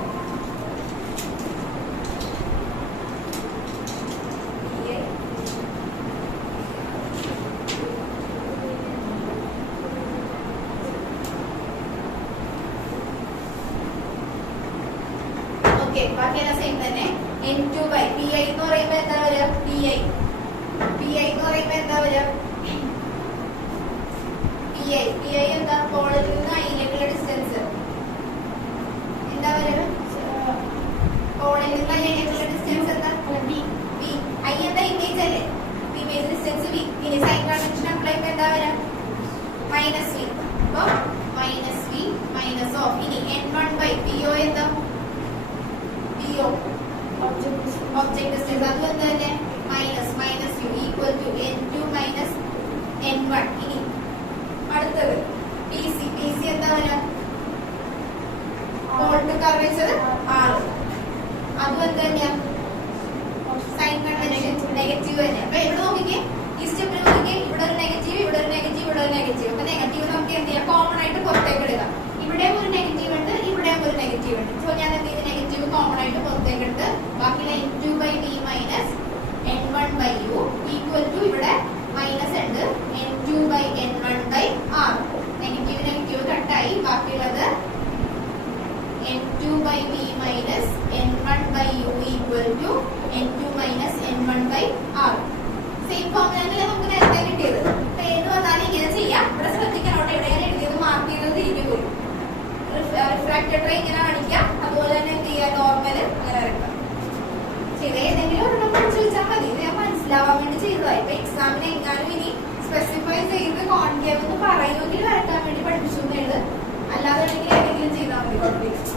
ബാക്കിയെല്ലാം സെയിം തന്നെ. N2 ബൈ Pi എന്ന് പറയുമ്പോ എന്താ വരിക, Pi എന്ന് പറയുമ്പോ എന്താ വരിക, Pi എന്താ, കോളിൽ നിന്ന് ഐയിലേക്കുള്ള ഡിസ്റ്റൻസ് എന്താ വരിക, കോളിൽ നിന്ന് ഐയിലേക്കുള്ള ഡിസ്റ്റൻസ് എന്താ, V. I എന്താ, ഇമേജ് അല്ലേ, ഇമേജ് ഡിസ്റ്റൻസ് V. ഇനി സൈൻ കൺവെൻഷൻ അപ്ലൈ ചെയ്യുമ്പോൾ എന്താ വരിക, മൈനസ് V. അപ്പൊ മൈനസ് V മൈനസ് ഓഫ്. ഇനി N1 ബൈ Po എന്താ, ഒബ്ജക്ട് ഡിസ്റ്റൻസ് അത് എന്താ തന്നെ minus U equal to N2 minus N1. ഇനി അടുത്തത് PC എന്താ വരിക, വോൾട്ട് കർവേച്ചർ R. അതും എന്താ തന്നെയാ, സൈൻ കൺവെൻഷൻ നെഗറ്റീവ് തന്നെ. അപ്പൊ ഇവിടെ നോക്കിക്കേ, ഈ സ്റ്റെപ്പിൽ നോക്കിക്കേ, ഇവിടെ ഒരു നെഗറ്റീവ്, ഇവിടെ ഒരു നെഗറ്റീവ്, ഇവിടെ ഒരു നെഗറ്റീവ്. അപ്പൊ നെഗറ്റീവ് നമുക്ക് എന്ത് ചെയ്യാം, കോമൺ ആയിട്ട് പുറത്തേക്ക് എടുക്കാം. ഇവിടെ ഒരു നെഗറ്റീവ് ഉണ്ട്, ഇവിടെ ഒരു നെഗറ്റീവ് ഉണ്ട്. സോ ഞാൻ എന്ത് ചെയ്ത് നെഗറ്റീവ് കോമൺ ആയിട്ട് പുറത്തേക്ക് എടുത്ത് ബാക്കിയുള്ള N2 by V minus N1 by U equal to ഇവിടെ മൈനസ് ഉണ്ട് into N2 minus N1 by R. Same ഫോർമുലയിൽ നമുക്ക് നേരത്തെ കിട്ടിയത്. ഇപ്പൊ ഏത് വന്നാലും ഇങ്ങനെ ചെയ്യാം. ഇവിടെ ശ്രദ്ധിക്കണം, എവിടെയാണ് എഴുതിയത് മാർക്ക് ചെയ്തത് തിരിഞ്ഞു പോയി. റിഫ്രാക്റ്റഡ് റേ ഇങ്ങനെ കാണിക്കാം, അതുപോലെ തന്നെ എന്ത് ചെയ്യുക, നോർമൽ അങ്ങനെ വരയ്ക്കാം. ചെയ്ത ഏതെങ്കിലും ഒരെണ്ണം പഠിച്ചു വെച്ചാൽ മതി. ഇത് ഞാൻ മനസ്സിലാവാൻ വേണ്ടി ചെയ്തതാണ്. ഇപ്പൊ എക്സാമിന് എങ്ങാനും ഇനി സ്പെസിഫൈ ചെയ്ത് കോൺകേവ് എന്ന് പറയുമെങ്കിൽ വരയ്ക്കാൻ വേണ്ടി പഠിപ്പിച്ചു എഴുത്. അല്ലാതെ ഏതെങ്കിലും ചെയ്താൽ മതി, കുഴപ്പമില്ല.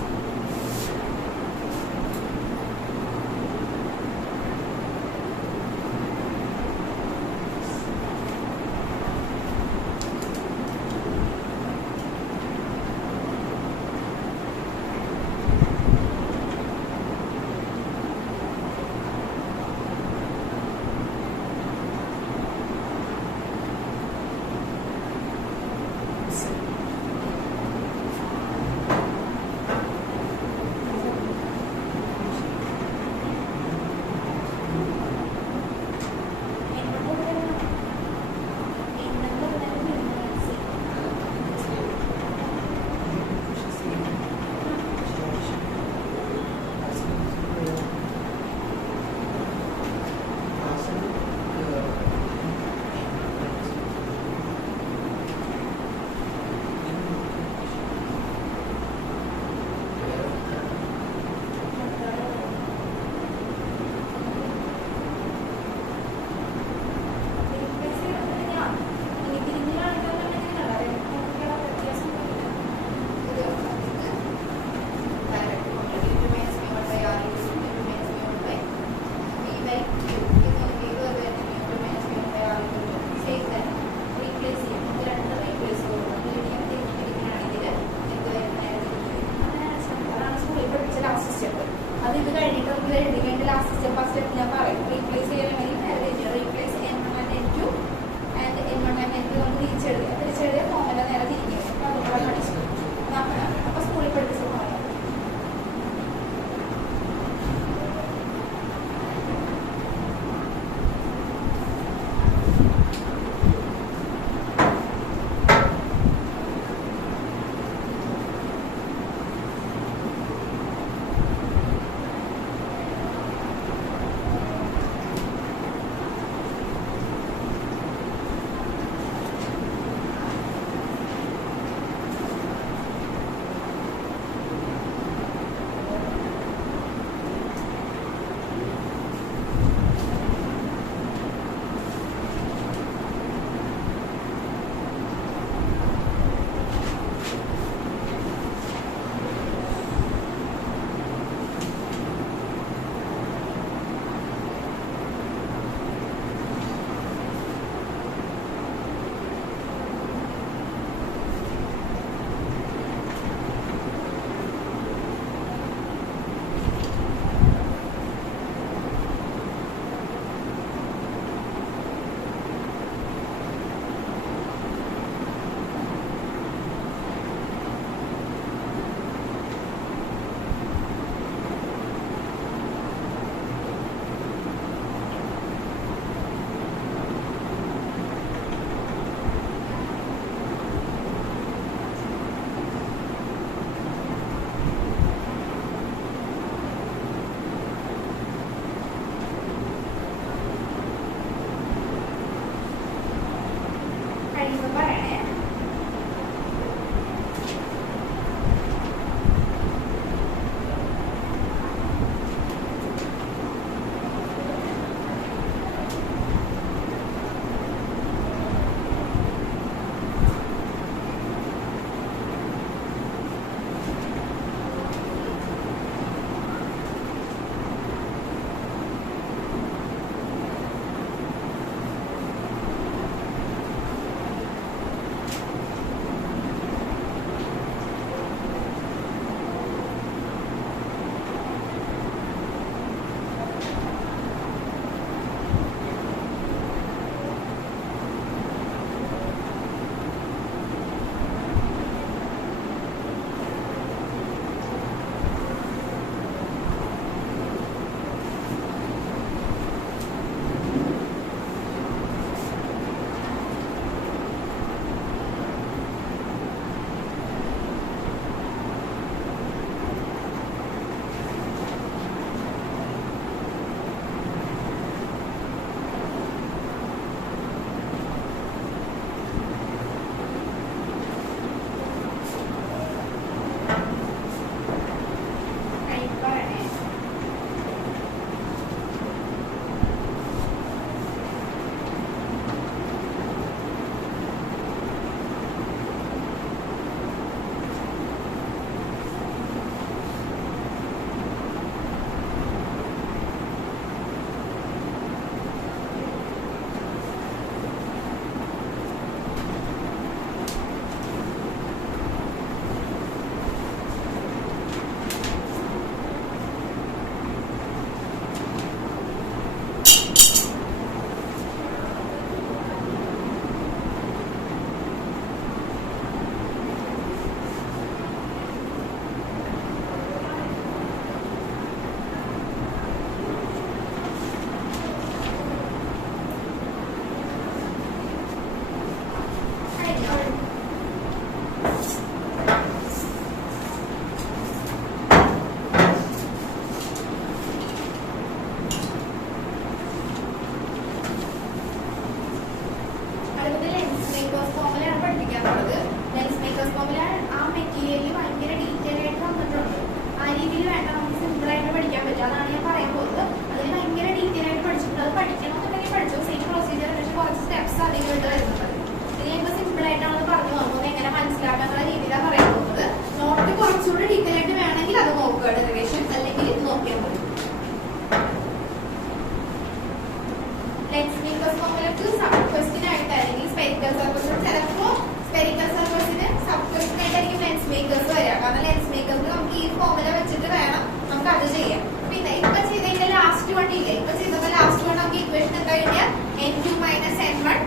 ഫോർമുല വെച്ചിട്ട് വേണം നമുക്ക് അത് ചെയ്യാൻ. പിന്നെ ഇപ്പൊ ചെയ്തതിന്റെ ലാസ്റ്റ് വൺ ഇല്ലേ, ഇപ്പൊ ചെയ്തപ്പോ ലാസ്റ്റ് വൺ നമുക്ക് ഇക്വേഷൻ എന്താ കിട്ടിയ n2 minus n1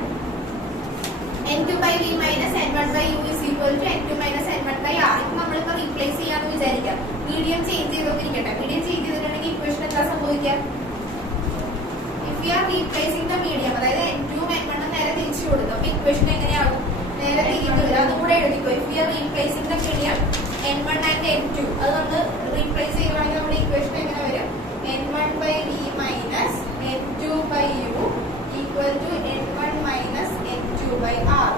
n2 by v minus n1 by u is equal to n2 minus n1 by r. ഇപ്പൊ നമ്മളിപ്പോ റീപ്ലേസ് ചെയ്യാന്ന് വിചാരിക്കാം. മീഡിയം ചേഞ്ച് ചെയ്തോണ്ടിരിക്കട്ടെ. മീഡിയം ചേഞ്ച് ചെയ്തിട്ടുണ്ടെങ്കിൽ ഇക്വേഷൻ എന്താ സംഭവിക്കുക? If you are replacing the medium, അതായത് n2 n1 നേരെ തിരിച്ചു കൊടുക്കും. അപ്പൊ ഇക്വേഷൻ എങ്ങനെയാകും? നേരെ തിരിച്ചു വരും. അതും കൂടെ എഴുതിക്കോ. If you are replacing the medium n1 and n2, അത് നമ്മൾ റീപ്ലേസ് ചെയ്യുവാണെങ്കിൽ നമ്മുടെ ഇക്വേഷൻ എങ്ങനെ വരും? n1 by v minus n2 by u equal to n1 minus n2 by r.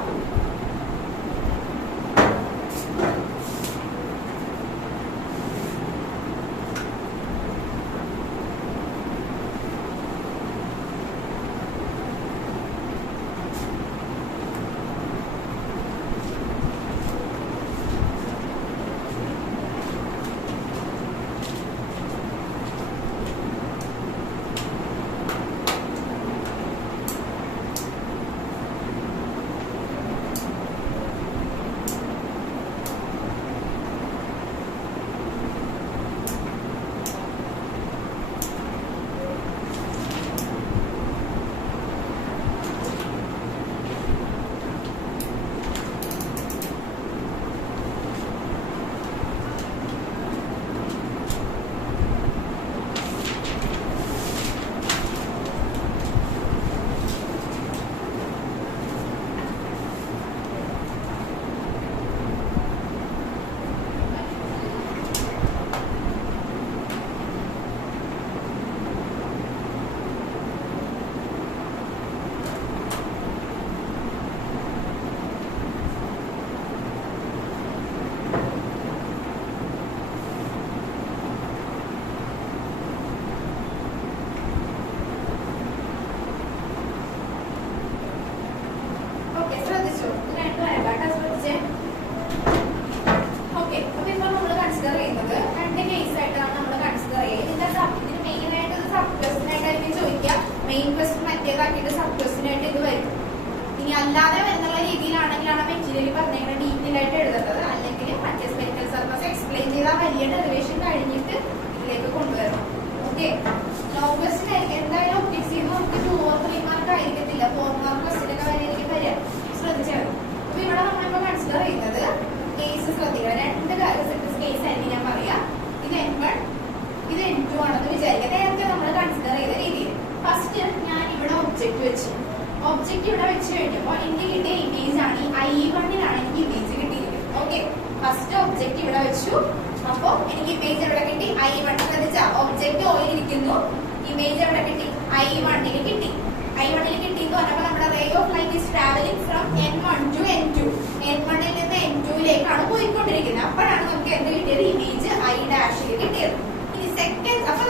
അല്ലാതെ എന്നുള്ള രീതിയിലാണെങ്കിലാണ് മെറ്റീരിയൽ പറഞ്ഞേക്കുന്നത് ഡീറ്റെയിൽ ആയിട്ട് എഴുതേണ്ടത്. അല്ലെങ്കിൽ മറ്റേ സ്പെരിക്കൽ സർഫസ് എക്സ്പ്ലെയിൻ ചെയ്താൽ വലിയ ഡെറിവേഷൻ കഴിഞ്ഞിട്ട് ഇതിലേക്ക് കൊണ്ടുവരണം. ഓക്കെ, ലോങ് ക്വസ്റ്റ്യൻ ആയിരിക്കും. എന്തായാലും ഒബ്ജക്ട്സ് ചെയ്യുമ്പോൾ നമുക്ക് 2 or 3 മാർക്ക് ആയിരിക്കത്തില്ല. 4 മാർക്ക് ക്വസ്റ്റ്യൻ ഒക്കെ വരെയായിരിക്കും വരിക. ശ്രദ്ധിച്ചാൽ അപ്പൊ ഇവിടെ നമ്മളിപ്പോ കൺസിഡർ ചെയ്യുന്നത് കേസ് ശ്രദ്ധിക്കണം. 2 കേസ് ആയിരിക്കും ഞാൻ പറയാം. ഇത് n1 ഇത് n2 ആണെന്ന് വിചാരിക്കുക. നേരത്തെ നമ്മൾ കൺസിഡർ ചെയ്ത രീതിയിൽ ഫസ്റ്റ് ഞാൻ ഇവിടെ ഒബ്ജക്ട് വെച്ചു. ഒബ്ജക്റ്റ് ഇവിടെ വെച്ച് കഴിഞ്ഞപ്പോൾ എനിക്ക് കിട്ടിയ ഇമേജ് ആണ് I1ലാണ് എനിക്ക് ഇമേജ് കിട്ടിയിരിക്കുന്നത്. ഓക്കെ, ഫസ്റ്റ് ഒബ്ജക്റ്റ് ഇവിടെ വെച്ചു. അപ്പൊ എനിക്ക് ഇമേജ് എവിടെ കിട്ടി? I1. ശ്രദ്ധിച്ചാ ഒബ്ജക്റ്റ് ഓയിൽ ഇരിക്കുന്നു, ഇമേജ് എവിടെ കിട്ടി? I1ൽ കിട്ടി. I1ൽ കിട്ടിയെന്ന് പറഞ്ഞപ്പോൾ നമ്മുടെ ray of light is travelling from n1 to n2. n1ൽ നിന്ന് n2ലേക്കാണ് പോയിക്കൊണ്ടിരിക്കുന്നത്. അപ്പോഴാണ് നമുക്ക് എന്ത് കിട്ടിയത്? ഇമേജ് I' കിട്ടിയത്. ഇനി സെക്കൻഡ് അപ്പൊ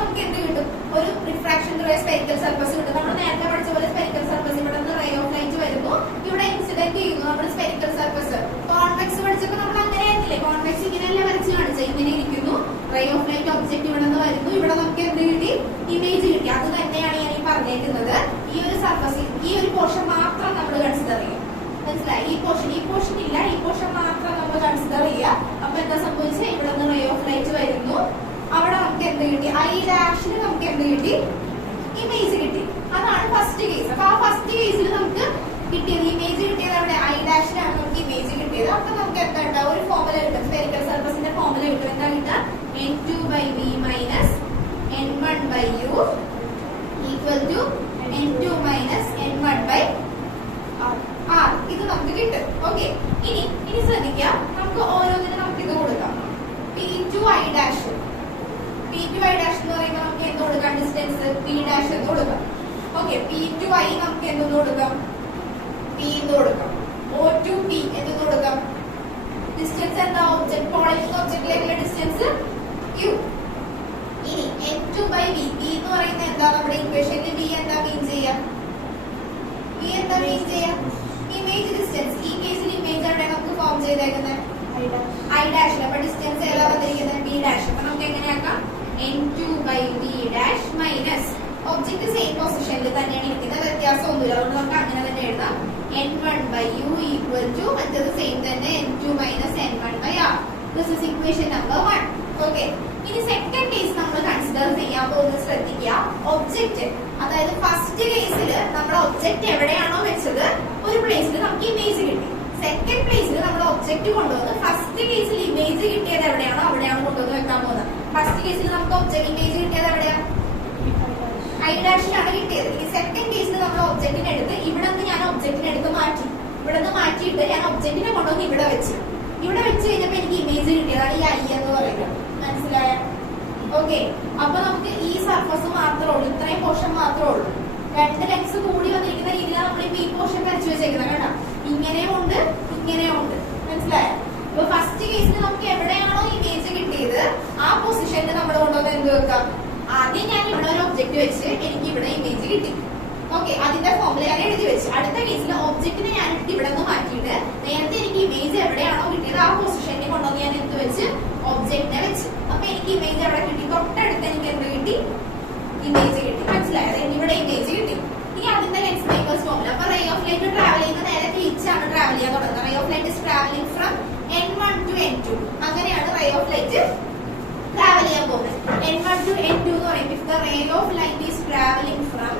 നമുക്ക് എന്ത് കിട്ടും? ഒരു റിഫ്രാക്ഷൻ ത്രൂ സ്പെരിക്കൽ സർഫസ് കിട്ടും. നമ്മൾ നേരത്തെ പഠിച്ച പോലെ സ്പെരിക്കൽ സർഫസ് ഇവിടെ നിന്ന് റേ ഓഫ് ലൈറ്റ് വരുന്നു, ഇവിടെ ഇൻസിഡന്റ് ചെയ്യുന്നു നമ്മൾ സ്പെരിക്കൽ സർഫസ്. കോൺവെക്സ് പഠിച്ചപ്പോൾ നമ്മൾ അങ്ങനെ ആയിരുന്നില്ലേ? കോൺവെക്സ് ഇങ്ങനെയല്ല വരച്ച് കാണിച്ചത്. ഇങ്ങനെ ഇരിക്കുന്നു, റേ ഓഫ് ലൈറ്റ് ഒബ്ജക്റ്റ് ഇവിടെ നിന്ന് വരുന്നു, ഇവിടെ നമുക്ക് എന്ത് കിട്ടി? ഇമേജ് കിട്ടി. അത് തന്നെയാണ് ഞാൻ ഈ പറഞ്ഞേക്കുന്നത്. ഈ ഒരു സർഫസ് ഈ ഒരു പോർഷൻ മാത്രം നമ്മൾ കൺസിഡർ ചെയ്യും. മനസ്സിലായി? ഈ പോർഷൻ ഇല്ല, ഈ പോർഷൻ മാത്രം നമ്മൾ കൺസിഡർ ചെയ്യുക. അപ്പൊ എന്താ സംഭവിച്ചത്? ഇവിടെ നിന്ന് റേ ഓഫ് ലൈറ്റ് വരുന്നു, അവിടെ നമുക്ക് എന്ത് കിട്ടി? I' നമുക്ക് എന്ത് കിട്ടി? ഇമേജ് കിട്ടി. അതാണ് ഫസ്റ്റ് കേസ്. അപ്പൊ ആ ഫസ്റ്റ് കേസിൽ നമുക്ക് കിട്ടിയത് ഇമേജ് കിട്ടിയത് അവിടെ I' നമുക്ക് ഇമേജ് കിട്ടിയത്. അപ്പൊ നമുക്ക് എന്താ ഉണ്ടാവും? ഒരു ഫോർമുല കിട്ടും. സ്പെരിക്കൽ സർഫസിന്റെ ഫോർമുല കിട്ടും. എന്താ കിട്ടുക? n2 by v minus n1 by u equal to n2 minus n1 by r. ഇത് നമുക്ക് കിട്ടും. ഓക്കെ, ഇനി ശ്രദ്ധിക്കാം. നമുക്ക് ഓരോന്നിനും നമുക്ക് ഇത് കൊടുക്കാം. P2I' എന്ന് പറയുമ്പോൾ നമുക്ക് എന്ത് കൊടുക്കാം? ഡിസ്റ്റൻസ് P' എന്ന് കൊടുക്കാം. ഓക്കെ, P2I നമുക്ക് എന്തെന്ന് കൊടുക്കാം? P എന്ന് കൊടുക്കാം. O2P എന്ന് കൊടുക്കാം. ഡിസ്റ്റൻസ് എന്താ? ഒബ്ജക്ട് പോയിന്റ് നിന്ന് ഒബ്ജക്റ്റിലേക്കുള്ള ഡിസ്റ്റൻസ് Q. ഇനി n2 by v. V എന്ന് പറയുന്നത് എന്താ? നമ്മുടെ ഇക്വേഷനിൽ v എന്താ മീൻ ചെയ്യാ? V എന്താ മീൻ ചെയ്യാ? Image distance. ഈ കേസിൽ ഇമേജ് അവിടെ നമുക്ക് ഫോം ചെയ്തേക്കുന്നത് I'. അപ്പൊ ഡിസ്റ്റൻസ് ഏതാ വന്നിരിക്കുന്നത്? B'. അപ്പൊ നമുക്ക് എങ്ങനെയാക്കാം? n2 by v' minus object same പൊസിഷനിൽ തന്നെയാണ് ഇരിക്കുന്നത്, വ്യത്യാസമൊന്നുമില്ല. അതുകൊണ്ട് നമുക്ക് അങ്ങനെ തന്നെ എഴുതാം. n1 by u equal to മറ്റത് സെയിം തന്നെ n2 minus n1 by r. This is equation number 1. Okay. ഇനി സെക്കൻഡ് കേസ് നമ്മൾ കൺസിഡർ ചെയ്യാൻ പോകുന്നത് ശ്രദ്ധിക്കുക. ഒബ്ജക്റ്റ്, അതായത് ഫസ്റ്റ് കേസിൽ നമ്മുടെ ഒബ്ജക്റ്റ് എവിടെയാണോ വെച്ചത് ഒരു പ്ലേസിൽ നമുക്ക് ഇമേജ് കിട്ടി. സെക്കൻഡ് പ്ലേസിൽ നമ്മൾ ഒബ്ജക്റ്റ് കൊണ്ടുവന്ന് ഫസ്റ്റ് കേസിൽ ഇമേജ് കിട്ടിയത് എവിടെയാണോ അവിടെയാണ് കൊണ്ടുവന്ന് വെക്കാൻ പോകുന്നത്. ഫസ്റ്റ് കേസിൽ നമുക്ക് ഒബ്ജക്റ്റ് ഇമേജ് കിട്ടിയത് എവിടെയാണ്? ഐ ഡാഷിലാണ് കിട്ടിയത്. ഈ സെക്കൻഡ് കേസിൽ നമ്മൾ ഒബ്ജക്റ്റിനെ എടുത്ത് ഇവിടെ നിന്ന് ഞാൻ ഒബ്ജക്റ്റിനെ എടുത്ത് മാറ്റി. ഇവിടെ നിന്ന് മാറ്റിയിട്ട് ഞാൻ ഒബ്ജക്റ്റിനെ കൊണ്ടുവന്ന് ഇവിടെ വെച്ച്. ഇവിടെ വെച്ച് കഴിഞ്ഞപ്പോ എനിക്ക് ഇമേജ് കിട്ടിയതാണ് ഈ ഐ എന്ന് പറയുന്നത്. മനസ്സിലായ? ഓക്കെ. അപ്പൊ നമുക്ക് ഈ സർഫസ് മാത്രമേ ഉള്ളൂ, ഇത്രയും പോർഷൻ മാത്രമേ ഉള്ളൂ. രണ്ട് ലെങ്സ് കൂടി വന്നിരിക്കുന്ന രീതിയിലാണ് നമ്മൾ ഈ പോർഷൻ വരച്ചു വെച്ചേക്കുന്നത്. കേട്ടോ, ഇങ്ങനെയും ഉണ്ട് ഇങ്ങനെയും ഉണ്ട്. മനസ്സിലായോ? അപ്പൊ ഫസ്റ്റ് കേസിൽ നമുക്ക് എവിടെയാണോ ഇമേജ് കിട്ടിയത് ആ പൊസിഷനിൽ നമ്മൾ കൊണ്ടുവന്ന് എന്ത് വെക്കാം? ആദ്യം ഞാൻ ഇവിടെ ഒരു ഒബ്ജക്റ്റ് വെച്ച് എനിക്ക് ഇവിടെ ഇമേജ് കിട്ടി. ഓക്കെ, അതിന്റെ ഫോമിൽ ഞാൻ എഴുതി വെച്ച്. അടുത്ത കേസിൽ ഒബ്ജക്റ്റിനെ ഞാൻ ഇവിടെ നിന്ന് മാറ്റിയിട്ട് നേരത്തെ എനിക്ക് ഇമേജ് എവിടെയാണോ കിട്ടിയത് ആ പൊസിഷനിൽ കൊണ്ടുവന്ന് ഞാൻ എന്ത് വെച്ച്? ഒബ്ജക്റ്റിനെ വെച്ച്. അപ്പൊ എനിക്ക് ഇമേജ് എവിടെ കിട്ടി? തൊട്ടടുത്ത് എനിക്ക് എന്ത് കിട്ടി? ഇമേജ് കിട്ടി. മനസ്സിലായത്? ഇവിടെ ഇമേജ് കിട്ടി. ഇനി അതിന്റെ ലെൻസ് മേക്കേഴ്സ് ഫോമിൽ അപ്പൊ റേ ഓഫ് ലൈറ്റ് ട്രാവൽ ചെയ്യുന്ന നേരെ തിരിച്ചാണ് ട്രാവൽ ചെയ്യാൻ തുടങ്ങുന്നത്. Ray of light is travelling from N1 to N2. അങ്ങനെയാണ് റേ ഓഫ് ലൈറ്റ് ട്രാവൽ ചെയ്യാൻ പോകുന്നത്. N1 to N2 എന്ന് പറയുമ്പോൾ if the ray of light is traveling from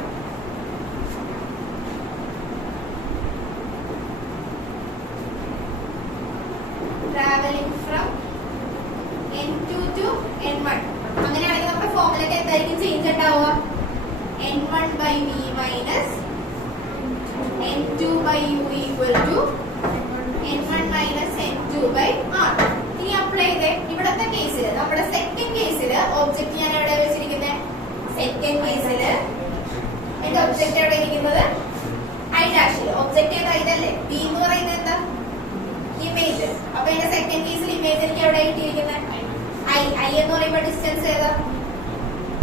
N2 to N1, അങ്ങനെയാണെങ്കിൽ നമ്മുടെ ഫോമിലേക്ക് എന്തായിരിക്കും ചേഞ്ച് ഉണ്ടാവുക? N1 by V minus N2 by U equal to N1 minus N2 by R. ഇനി അപ്ലൈ ചെയ്തേ. ഇവിടത്തെ കേസിൽ നമ്മുടെ സെക്കൻഡ് കേസിൽ ഒബ്ജക്റ്റ് ഞാൻ എവിടെ വെച്ചിരിക്കുന്നത്? സെക്കൻഡ് കേസിൽ എന്റെ ഒബ്ജക്റ്റ് എവിടെ ഇരിക്കുന്നത്? ഐ ഡാഷിൽ. ഒബ്ജക്റ്റ് ഏതാ? ഇതല്ലേ. ബി എന്ന് പറയുന്നത് എന്താ? ഇമേജ്. അപ്പൊ എന്റെ സെക്കൻഡ് കേസിൽ ഇമേജ് എനിക്ക് എവിടെ കിട്ടിയിരിക്കുന്നത്? ഐ. ഐ എന്ന് പറയുമ്പോൾ ഡിസ്റ്റൻസ് ഏതാ?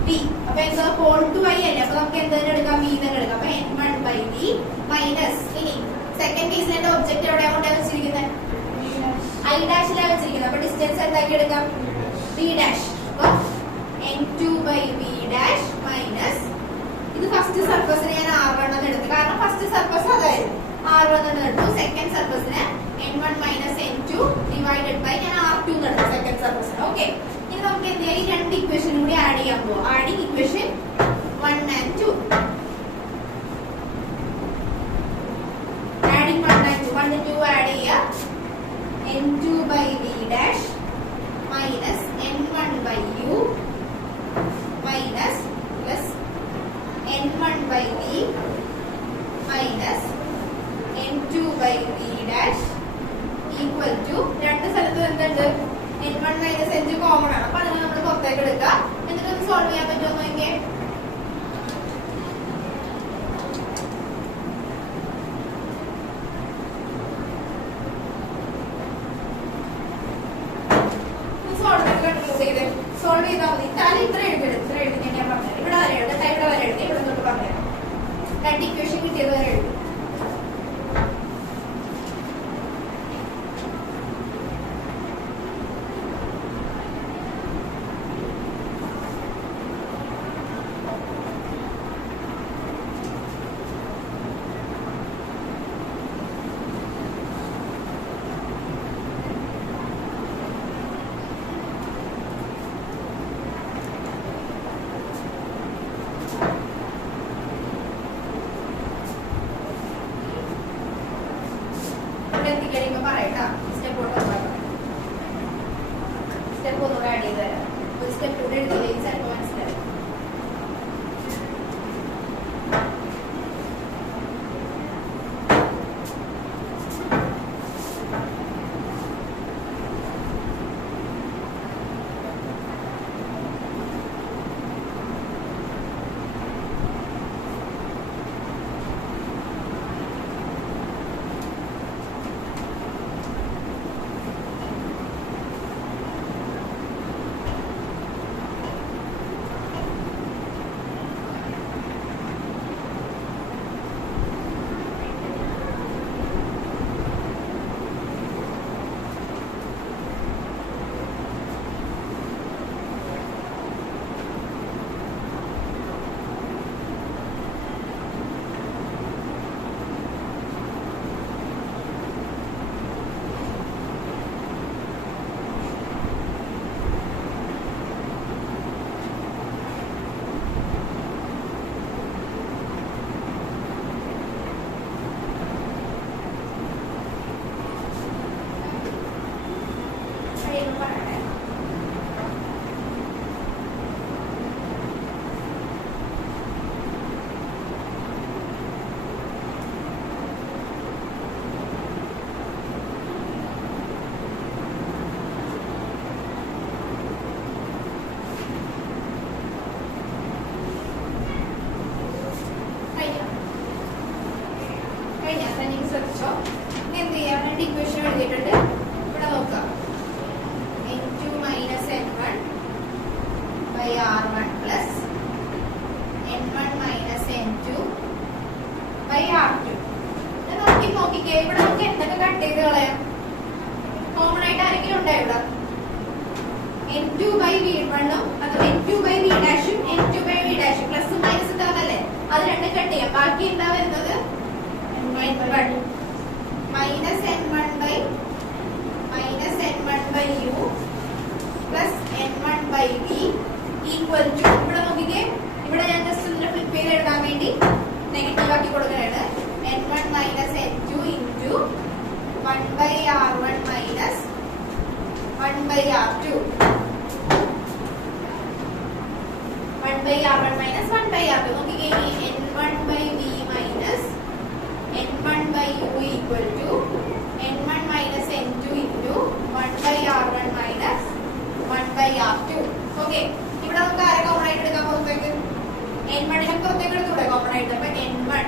ബി. അപ്പൊ എന്താ? ഹോൾ ടു ഐ അല്ലേ. അപ്പൊ നമുക്ക് എന്തെങ്കിലും എടുക്കാം? ബി തന്നെ എടുക്കാം. അപ്പൊ N1 by B മൈനസ്. ഇനി സെക്കൻഡ് കേസിൽ എന്റെ ഒബ്ജക്റ്റ് എവിടെയാ കൊണ്ടാണ് വെച്ചിരിക്കുന്നത്? ഐ ഡാഷിലാണ് വെച്ചിരിക്കുന്നത്. അപ്പൊ ഡിസ്റ്റൻസ് എന്താക്കി എടുക്കാം? B dash. അപ്പൊ N2 by B dash minus. ഇത് ഫസ്റ്റ് സർഫസിന് ഞാൻ R1 എന്ന് എടുത്തു. കാരണം ഫസ്റ്റ് സർഫസ് അതായിരുന്നു. R1 എന്ന് എടുത്തു. സെക്കൻഡ് സർഫസിന് N1 minus N2 divided by ഞാൻ R2 എന്ന് എടുത്തു സെക്കൻഡ് സർഫസിന്. ഓക്കെ. ഇനി നമുക്ക് എന്ത് ചെയ്യാം? ഈ രണ്ട് ഇക്വേഷൻ കൂടി ആഡ് ചെയ്യാൻ പോവാം. Adding equation 1 and 2. Adding 1 and 2. 1 and 2 add ചെയ്യാം. N2 by V dash minus N1 by U minus plus N1 by V minus N2 by V dash equal to രണ്ട് സ്ഥലത്ത് എന്തുണ്ട്? N1 minus N2 കോമൺ ആണ്. അപ്പൊ അതിനെ നമ്മൾ പുറത്തേക്ക് എടുക്കുക. എന്നിട്ട് ഒന്ന് സോൾവ് ചെയ്യാൻ പറ്റുമോ നോക്കിയേ. സോൾവ് ചെയ്താൽ മതി. താഴെ ഇത്ര എഴുതി ഞാൻ പറഞ്ഞു. ഇവിടെ വരെ എഴുതി, ഇവിടെ വരെ എഴുതി, ഇവിടെ തൊട്ട് പറഞ്ഞു. രണ്ട് ഇക്വേഷൻ കിട്ടിയത് വരെ എഴുതി. സ്റ്റെപ്പ് ഒന്നുകൂടെ ആഡ് ചെയ്ത് തരാം. ഒരു സ്റ്റെപ്പ് കൂടെ എടുത്തില്ലെങ്കിൽ ചിലപ്പോൾ മനസ്സിലാവും. എന്താ ഇവിടെ n2 by v1 ഉം അത് n2 by v ഡാഷും n2 by v ഡാഷും പ്ലസ് മൈനസ് ഉണ്ടാവല്ലേ അത് രണ്ടും കട്ട് ചെയ്യാം ബാക്കി എന്താ വരുന്നത് n1 minus n1 by u plus n1 by v equal to ഇവിടെ നോക്കിക്കേ ഇവിടെ ഞാൻ ജസ്റ്റ് ഇതിനെ ഫ്ലിപ്പ് ചെയ്ത് എഴുതാൻ വേണ്ടി നെഗറ്റീവ് ആക്കി കൊടുക്കുകയാണ് n1 minus n2 into 1 by r1 minus 1 by r2 1 by r1 minus 1 by r2 നോക്കിക്കേ ഇനി n1 by v minus n1 by u equal to n1 minus n2 into 1 by r1 minus 1 by r2 okay ഇവിടെ നമുക്ക് ആരെ കോമൺ ആയിട്ട് എടുക്കാൻ പുറത്തേക്ക് n1 നെ പുറത്തേക്ക് എടുത്തൂടെ കോമൺ ആയിട്ട് അപ്പോൾ n1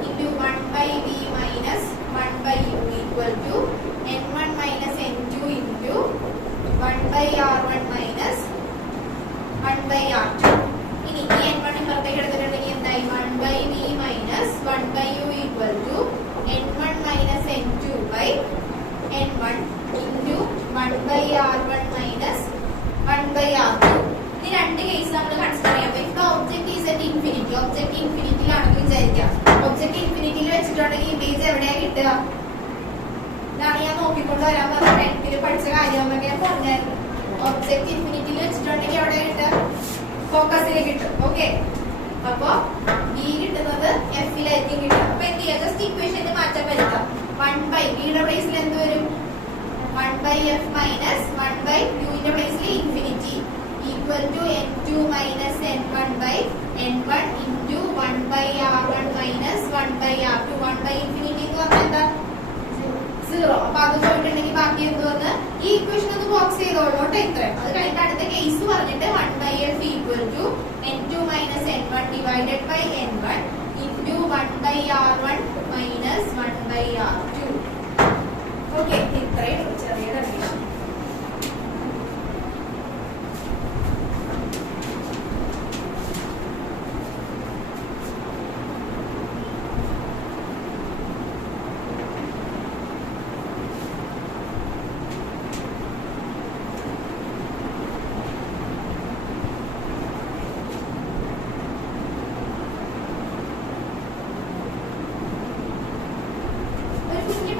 into 1 by v minus 1 by u equal to n1 minus n2 into 1 by r1 minus 1 by r2 ഇനി ഈ n1 പുറത്തേക്ക് എടുത്തിട്ടുണ്ടെങ്കിൽ എന്തായി 1 by v minus 1 by u equal to n1 minus n2 by n1 into 1 by r1 minus 1 by r2 ഈ രണ്ട് കേസ് നമ്മൾ കൺസിഡർ ചെയ്യാം if the object is at infinity object infinity ആണെന്ന് വിചാരിക്കാം object infinity യിൽ വെച്ചിട്ടുണ്ടെങ്കിൽ ഇമേജ് എവിടെയാ കിട്ടുക ഇതാണ് ഞാൻ നോക്കിക്കൊണ്ട് വരാൻ പറഞ്ഞ 10th പഠിച്ച കാര്യമൊക്കെ ഞാൻ പറഞ്ഞായിരുന്നു ഒബ്ജക്റ്റ് ഇൻഫിനിറ്റിയിൽ വെച്ചിട്ടുണ്ടെങ്കിൽ എവിടെ കിട്ടുക ഫോക്കസിൽ കിട്ടും ഓക്കെ അപ്പൊ ഈ കിട്ടുന്നത് എഫിലായിരിക്കും കിട്ടുക അപ്പൊ എന്ത് ചെയ്യാം ജസ്റ്റ് ഇക്വേഷന് മാറ്റം വരുത്താം 1 by വിയുടെ പ്ലേസിൽ എന്ത് വരും 1 by f minus 1 by u ന്റെ പ്ലേസിൽ infinity equal to n2 minus n1 by n1 into 1 by r1 minus 1 by r2 1 by infinity എന്ന് പറഞ്ഞാൽ എന്താ 0 അപ്പൊ അത് പോയിട്ടുണ്ടെങ്കിൽ ബാക്കി എന്ത് വന്ന് ഈ ഇക്വേഷൻ ഒന്ന് ബോക്സ് ചെയ്തോളോട്ടെ ഇത്രയും അത് കഴിഞ്ഞിട്ട് അടുത്ത കേസ് പറഞ്ഞിട്ട് 1 by f equal to n2 minus n1 divided by n1 into 1 by r1 minus 1 by r2 okay ഇത്രയും ചെറിയ കണ്ടീഷൻ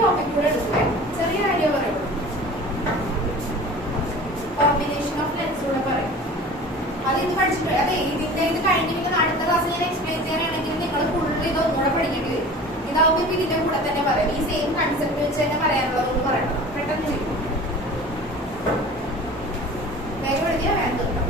ടോപ്പിക് കൂടെ എടുക്കുക ചെറിയ ഐഡിയ പറയുള്ളൂ കോമ്പിനേഷൻ ഓഫ് ലെൻസ് കൂടെ പറയും അത് ഇത് പഠിച്ചിട്ട് അതെ ഇതിന്റെ ഇത് കഴിഞ്ഞിട്ട് അടുത്ത ക്ലാസ് ഞാൻ എക്സ്പ്ലെയിൻ ചെയ്യാനാണെങ്കിൽ നിങ്ങൾ ഫുള്ള് ഇത് ഒന്നുകൂടെ പഠിക്കേണ്ടി വരും ഇതാവുമ്പോൾ ഇതിന്റെ കൂടെ തന്നെ പറയാം ഈ സെയിം കൺസെപ്റ്റ് വെച്ച് തന്നെ പറയാനുള്ളതൊന്നും പറയണം പെട്ടെന്ന് ചോദിക്കും വേഗം എഴുതിയാൽ വേണം തീർക്കാം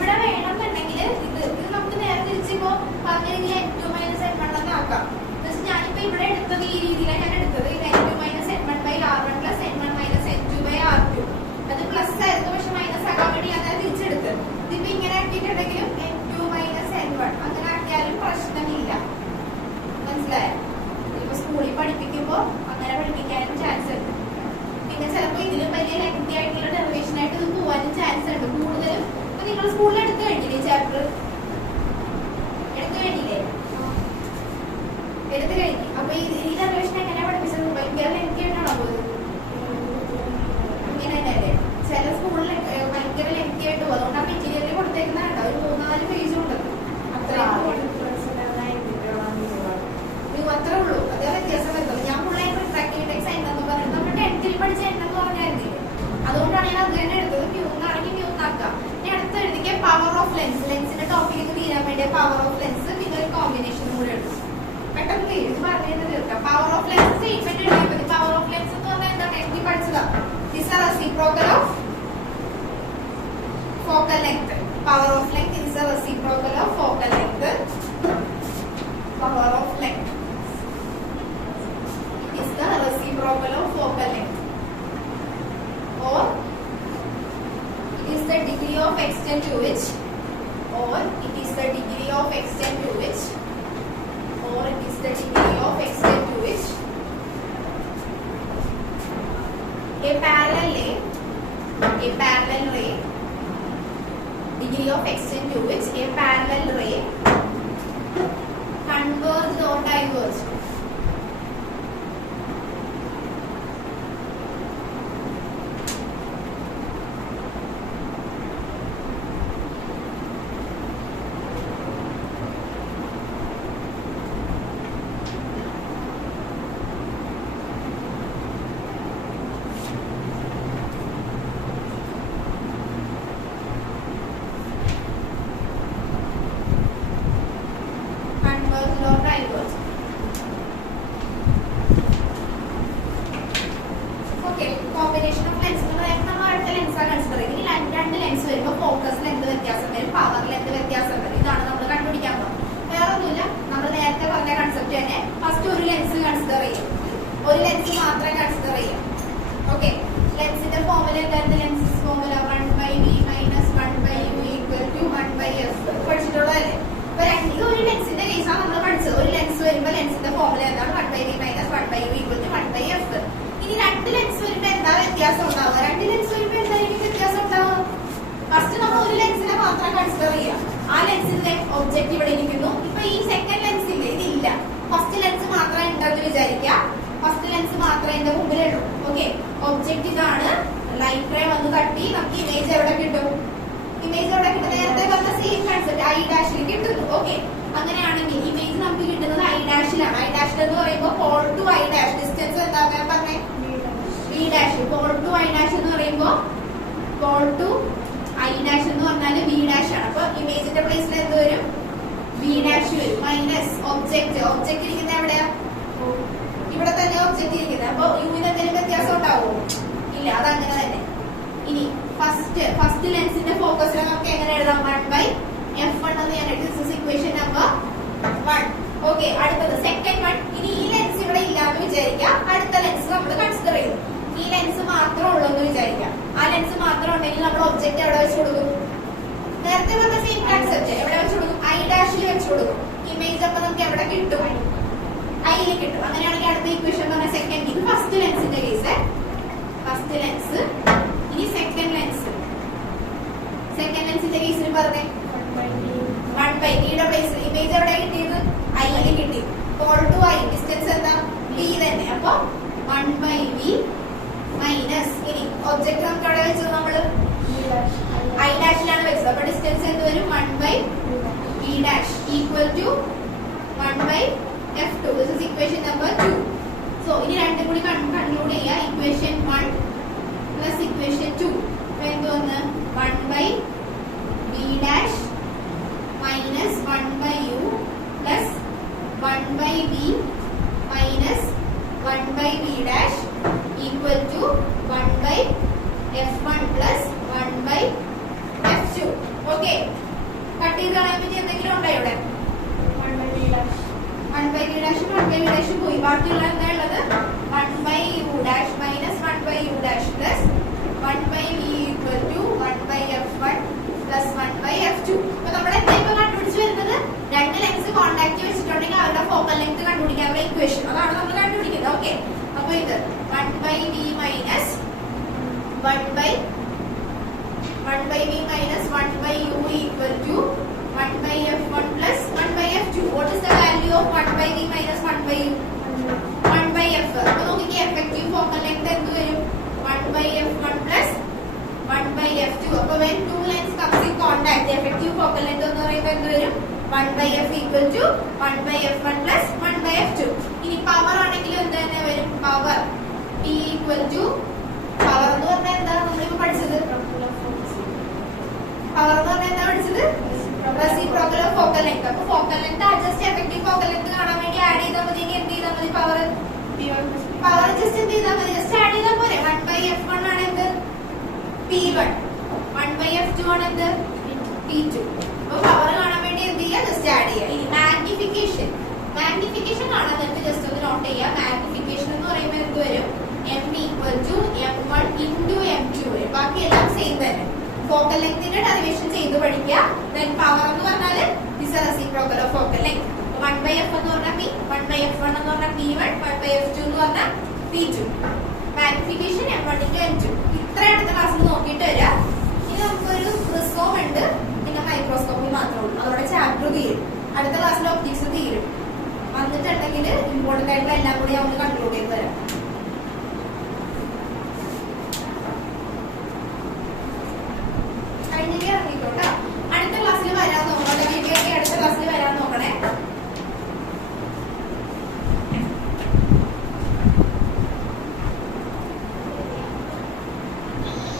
ഇവിടെ വേണമെന്നുണ്ടെങ്കിൽ ഇത് നമുക്ക് നേരെ തിരിച്ചിപ്പോ പറഞ്ഞെങ്കിൽ n2 - n1 എന്നാക്കാം. ഞാനിപ്പോ ഇവിടെ എടുത്തത് ഈ രീതിയിലാണ് ഞാൻ എടുത്തത്. ഇത് n2 - n1/r1 + n1 - n2/r2. അത് പ്ലസ് ആയിരുന്നു, പക്ഷെ മൈനസ് ആക്കാൻ വേണ്ടി ഞാൻ തിരിച്ചെടുത്ത്. ഇതിപ്പോ ഇങ്ങനെ ആക്കിയിട്ടുണ്ടെങ്കിലും n2 - n1 അങ്ങനെ ആക്കിയാലും പ്രശ്നമില്ല. മനസ്സിലായോ? ഇപ്പൊ സ്കൂളിൽ പഠിപ്പിക്കുമ്പോ അങ്ങനെ പഠിപ്പിക്കാനും ചാൻസ് ഉണ്ട്. പിന്നെ ചിലപ്പോൾ ഇതിലും വലിയ ലെങ്തി ആയിട്ടുള്ള ഡെറിവേഷൻ ആയിട്ട് ഇത് പോകാനും ചാൻസ് ഉണ്ട്. കൂടുതലും ഇപ്പൊ നിങ്ങൾ സ്കൂളിൽ എടുത്തു കഴിഞ്ഞില്ലേ ചാപ്റ്റർ? എടുത്തു കഴിഞ്ഞില്ലേ? എടുത്തു കഴിഞ്ഞു. അപ്പൊ ഈ ഡെറിവേഷൻ എങ്ങനെയാ പഠിപ്പിച്ചത്? ഭയങ്കര ലെങ്തി ആയിട്ടാണോ പോയത്? ഇങ്ങനെ തന്നെയല്ലേ? ചില സ്കൂളിൽ ഭയങ്കര ലെങ്തി ആയിട്ട് പോകും. അതുകൊണ്ട് ആ മെറ്റീരിയൽ കൊടുത്തേക്കുന്നതാണ്ടോ ഒരു 3-4 പേജ് ഉണ്ടത്. അത്രേ ഉള്ളൂ. അതേ വ്യത്യാസം വരുന്നത്. ഞാൻ ഫുള്ളായി റിഫ്രാക്റ്റീവ് എക്സ് എണ്ണെന്ന് പറയുന്നത് നമ്മൾ 10th പഠിച്ച എണ്ണെന്ന് പറഞ്ഞായിരുന്നില്ലേ? അതുകൊണ്ടാണ് ഞാൻ അത് തന്നെ എടുത്തത്. മ്യൂന്നാണെങ്കിൽ മ്യൂന്നാക്കാം. ഇനി അടുത്ത് എഴുതിക്കുക പവർ ഓഫ് ലെൻസ്. ലെൻസിന്റെ ടോപ്പിക്ക് തീരാൻ വേണ്ടിയ പവർ ഓഫ് ലെൻസ്, പിന്നെ ഒരു കോമ്പിനേഷനും കൂടെ എടുക്കും. പെട്ടെന്ന് ഇത് പറഞ്ഞു തീർക്കാം. പവർ ഓഫ് ലെൻസ് സ്റ്റേറ്റ്മെന്റ് എഴുതിയാൽ മതി. പവർ ഓഫ് ലെൻസ് എന്ന് പറഞ്ഞാൽ എന്താണ്? എനിക്ക് പഠിച്ചതാ. Is A reciprocal of focal length. Power of length is A reciprocal of focal length. Power of length is the reciprocal of focal length, or it is the degree of extent to which, or it is the degree of extent to which, or it is the degree of extent to which a parallel ray, degree of extent to which a parallel ray converged or diverged. Combination of lens നമ്മൾ അടുത്ത ലെൻസാണ് കൺസിഡർ ചെയ്യുന്നത്. ഇനി രണ്ട് ലെൻസ് വരുമ്പോൾ ഫോക്കസിൽ എന്ത് വ്യത്യാസം വരും, പവറിൽ എന്ത് വ്യത്യാസം വരും, ഇതാണ് നമ്മൾ കണ്ടുപിടിക്കാൻ പോകുന്നത്. വേറെ ഒന്നുമില്ല, നമ്മൾ നേരത്തെ പറഞ്ഞ കൺസെപ്റ്റ് തന്നെ. ഫസ്റ്റ് ഒരു ലെൻസ് കൺസിഡർ ചെയ്യും, ഒരു ലെൻസ് മാത്രമേ കൺസിഡർ ചെയ്യും. ഓക്കെ, ലെൻസിന്റെ ഫോർമുല എന്തായിരുന്നു? Lens formula 1/v - 1/u = 1/f. പഠിച്ചിട്ടുള്ളതല്ലേ? ഇത് ഒരു ലെൻസിന്റെ കേസാണ് നമ്മൾ പഠിച്ചത്. ഒരു ലെൻസ് വരുമ്പോൾ ലെൻസിന്റെ ഫോർമുല എന്താണ്? 1/v - 1/u = 1/f. ഇനി രണ്ട് ലെൻസ് വരുമ്പോ എന്താ വ്യത്യാസം ഉണ്ടാവുക? രണ്ട് ലെൻസ് വരുമ്പോ എന്തായിരിക്കും വ്യത്യാസം ഉണ്ടാവുക? ഫസ്റ്റ് നമ്മൾ ഒരു ലെൻസിനെ മാത്രം കൺസിഡർ ചെയ്യാം. ആ ലെൻസിന്റെ ഒബ്ജക്റ്റ് ഇവിടെ ഇരിക്കുന്നു. ഇപ്പൊ ഈ സെക്കൻഡ് ലെൻസിന്റെ ഇതില്ല. ഫസ്റ്റ് ലെൻസ് മാത്രം ഉണ്ടെന്ന് വിചാരിക്കുക. ഫസ്റ്റ് ലെൻസ് മാത്രമേ എന്റെ മുമ്പിലുള്ളൂ. ഓക്കെ, ഒബ്ജക്റ്റ് ഇതാണ്. ലൈറ്റ് റേ വന്ന് തട്ടി നമുക്ക് ഇമേജ് എവിടെ കിട്ടും? ഇമേജ് എവിടെ കിട്ടും? നേരത്തെ പറഞ്ഞ സെയിം കൺസെപ്റ്റ് I' കിട്ടുന്നു. ഓക്കെ, അങ്ങനെയാണെങ്കിൽ ഇമേജ് നമുക്ക് കിട്ടുന്നത് I' I' എന്ന് പറയുമ്പോൾ പോൾ ടു I'. ഡിസ്റ്റൻസ് എന്താ ഞാൻ പറഞ്ഞേ? V'. പോൾ ടു I' എന്ന് പറയുമ്പോൾ പോൾ ടു I' എന്ന് പറഞ്ഞാല് V' ആണ്. അപ്പൊ ഇമേജിന്റെ പ്ലേസിൽ എന്ത് വരും? V' വരും. മൈനസ് ഒബ്ജക്റ്റ് ഇരിക്കുന്നത് എവിടെയാ? ഇവിടെ തന്നെ ഒബ്ജക്റ്റ് ഇരിക്കുന്നത്. അപ്പൊ യുവിന് എന്തെങ്കിലും വ്യത്യാസം ഉണ്ടാവുമോ? ഇല്ല, അതങ്ങനെ തന്നെ. ഇനി ഫസ്റ്റ് ലെൻസിന്റെ ഫോക്കസിൽ നമുക്ക് എങ്ങനെ എഴുതാം? 1/f1 എന്ന് ഞാൻ എടുത്തു. Equation number 1. ഓക്കെ, അടുത്തത് സെക്കൻഡ് വൺ. ഇനി ഈ ലെൻസ് ഇവിടെ ഇല്ലാന്ന് വിചാരിക്കാം. അടുത്ത ലെൻസ് നമ്മൾ കൺസിഡർ ചെയ്തു. ഈ ലെൻസ് മാത്രം ഉള്ളൂ എന്ന് വിചാരിക്കാം. ആ ലെൻസ് മാത്രം ഉണ്ടെങ്കിൽ നമ്മൾ ഒബ്ജക്റ്റ് എവിടെ വെച്ച് കൊടുക്കും? നേരത്തെ പറഞ്ഞ സെയിം കൺസെപ്റ്റ്. എവിടെ വെച്ച് കൊടുക്കും? I' വെച്ച് കൊടുക്കും. ഇമേജ് അപ്പൊ നമുക്ക് എവിടെ കിട്ടും? I കിട്ടും. അങ്ങനെയാണെങ്കിൽ അടുത്ത ഇക്വേഷൻ പറഞ്ഞ സെക്കൻഡ്. ഇത് ഫസ്റ്റ് ലെൻസിന്റെ കേസ്. First lens. ഇനി സെക്കൻഡ് ലെൻസിന്റെ കേസിൽ പറഞ്ഞേ 1/v യുടെ പ്ലേസ് ഇമേജ് എവിടെ കിട്ടിയത്? I കിട്ടി. പോൾ ടു I ഡിസ്റ്റൻസ് എന്താ? V തന്നെ. അപ്പൊ 1/v മൈനസ് ഇനി ഒബ്ജക്ട് നമുക്ക് എവിടെ വെച്ചത്? നമ്മള് I' വെച്ചത്. അപ്പൊ ഡിസ്റ്റൻസ് എന്ത് വരും? 1/v' = 1/f2. This is equation number 2. So ഇനി രണ്ടും കൂടി കൺക്ലൂഡ് ചെയ്യാം. Equation 1 plus equation 2. അപ്പൊ എന്ത് വന്ന്? 1/v' minus 1/u plus 1/v minus 1/v' equal to 1/f1 plus 1/f2. Okay. 1 by v minus 1 by u equal to 1 by f1 plus 1 by f2. What is the value of 1 by v minus 1 by u? 1 by f. അപ്പോൾ നോക്കിക്കേ effective focal length എന്ത് വരും? 1 by f1 plus 1 by f2. അപ്പോൾ when two lengths comes in contact, the effective focal length എന്ന് പറയുമ്പോൾ എന്ത് വരും? 1 by f equal to 1 by f1 plus 1 by f2. ഇനി പവർ ആണെങ്കിൽ എന്ത് തന്നെ വരും? Power p equal to power എന്ന് പറഞ്ഞാൽ എന്താ നമ്മളിപ്പോ പഠിച്ചത്? പവർ എന്ന് പറഞ്ഞാൽ എന്താ പഠിച്ചത്? Reciprocal of focal length. അപ്പോൾ focal length adjust effective focal length കാണാൻ വേണ്ടി ആഡ് ചെയ്താൽ മതി. എന്ത് ചെയ്താൽ മതി? പവർ ജസ്റ്റ് എന്ത് ചെയ്താൽ മതി? ജസ്റ്റ് ആഡ് ചെയ്താൽ പോരെ. 1 by f1 ആണ് എന്ത്? p1. 1 by f2 ആണ് എന്ത്? p2. അപ്പോൾ പവർ കാണാൻ വേണ്ടി എന്ത് ചെയ്യുക? ജസ്റ്റ് ആഡ് ചെയ്യുക. ഇനി മാഗ്നിഫിക്കേഷൻ കാണാൻ വേണ്ടി ജസ്റ്റ് ഒന്ന് നോട്ട് ചെയ്യുക. മാഗ്നിഫിക്കേഷൻ എന്ന് പറയുമ്പോൾ എന്ത് വരും? m equal to m1 into m2 വരും. ബാക്കിയെല്ലാം സെയിം തന്നെ. ഫോക്കൽ ലെങ്ത്തിന്റെ ഡെറിവേഷൻ ചെയ്ത് പഠിക്കുക. ദെൻ പവർ എന്ന് പറഞ്ഞാൽ this is reciprocal of focal length. 1 by f എന്ന് പറഞ്ഞാൽ p, 1 by f1 എന്ന് പറഞ്ഞാൽ p1, 1 by f2 എന്ന് പറഞ്ഞാൽ p2. Magnification m1 into m2. ഇത്ര അടുത്ത ക്ലാസ്സിൽ നോക്കിയിട്ട് വരാം. ഇനി നമുക്കൊരു പ്രിസോം ഉണ്ട്, പിന്നെ മൈക്രോസ്കോപ്പി മാത്രമേ ഉള്ളൂ. അതോടെ ചാപ്റ്റർ തീരും. അടുത്ത ക്ലാസ്സിൽ ഒപ്റ്റിക്സ് തീരും. വന്നിട്ടുണ്ടെങ്കിൽ ഇമ്പോർട്ടന്റ് ആയിട്ടുള്ള എല്ലാം കൂടി നമ്മൾ കൺക്ലൂഡ് ചെയ്യും.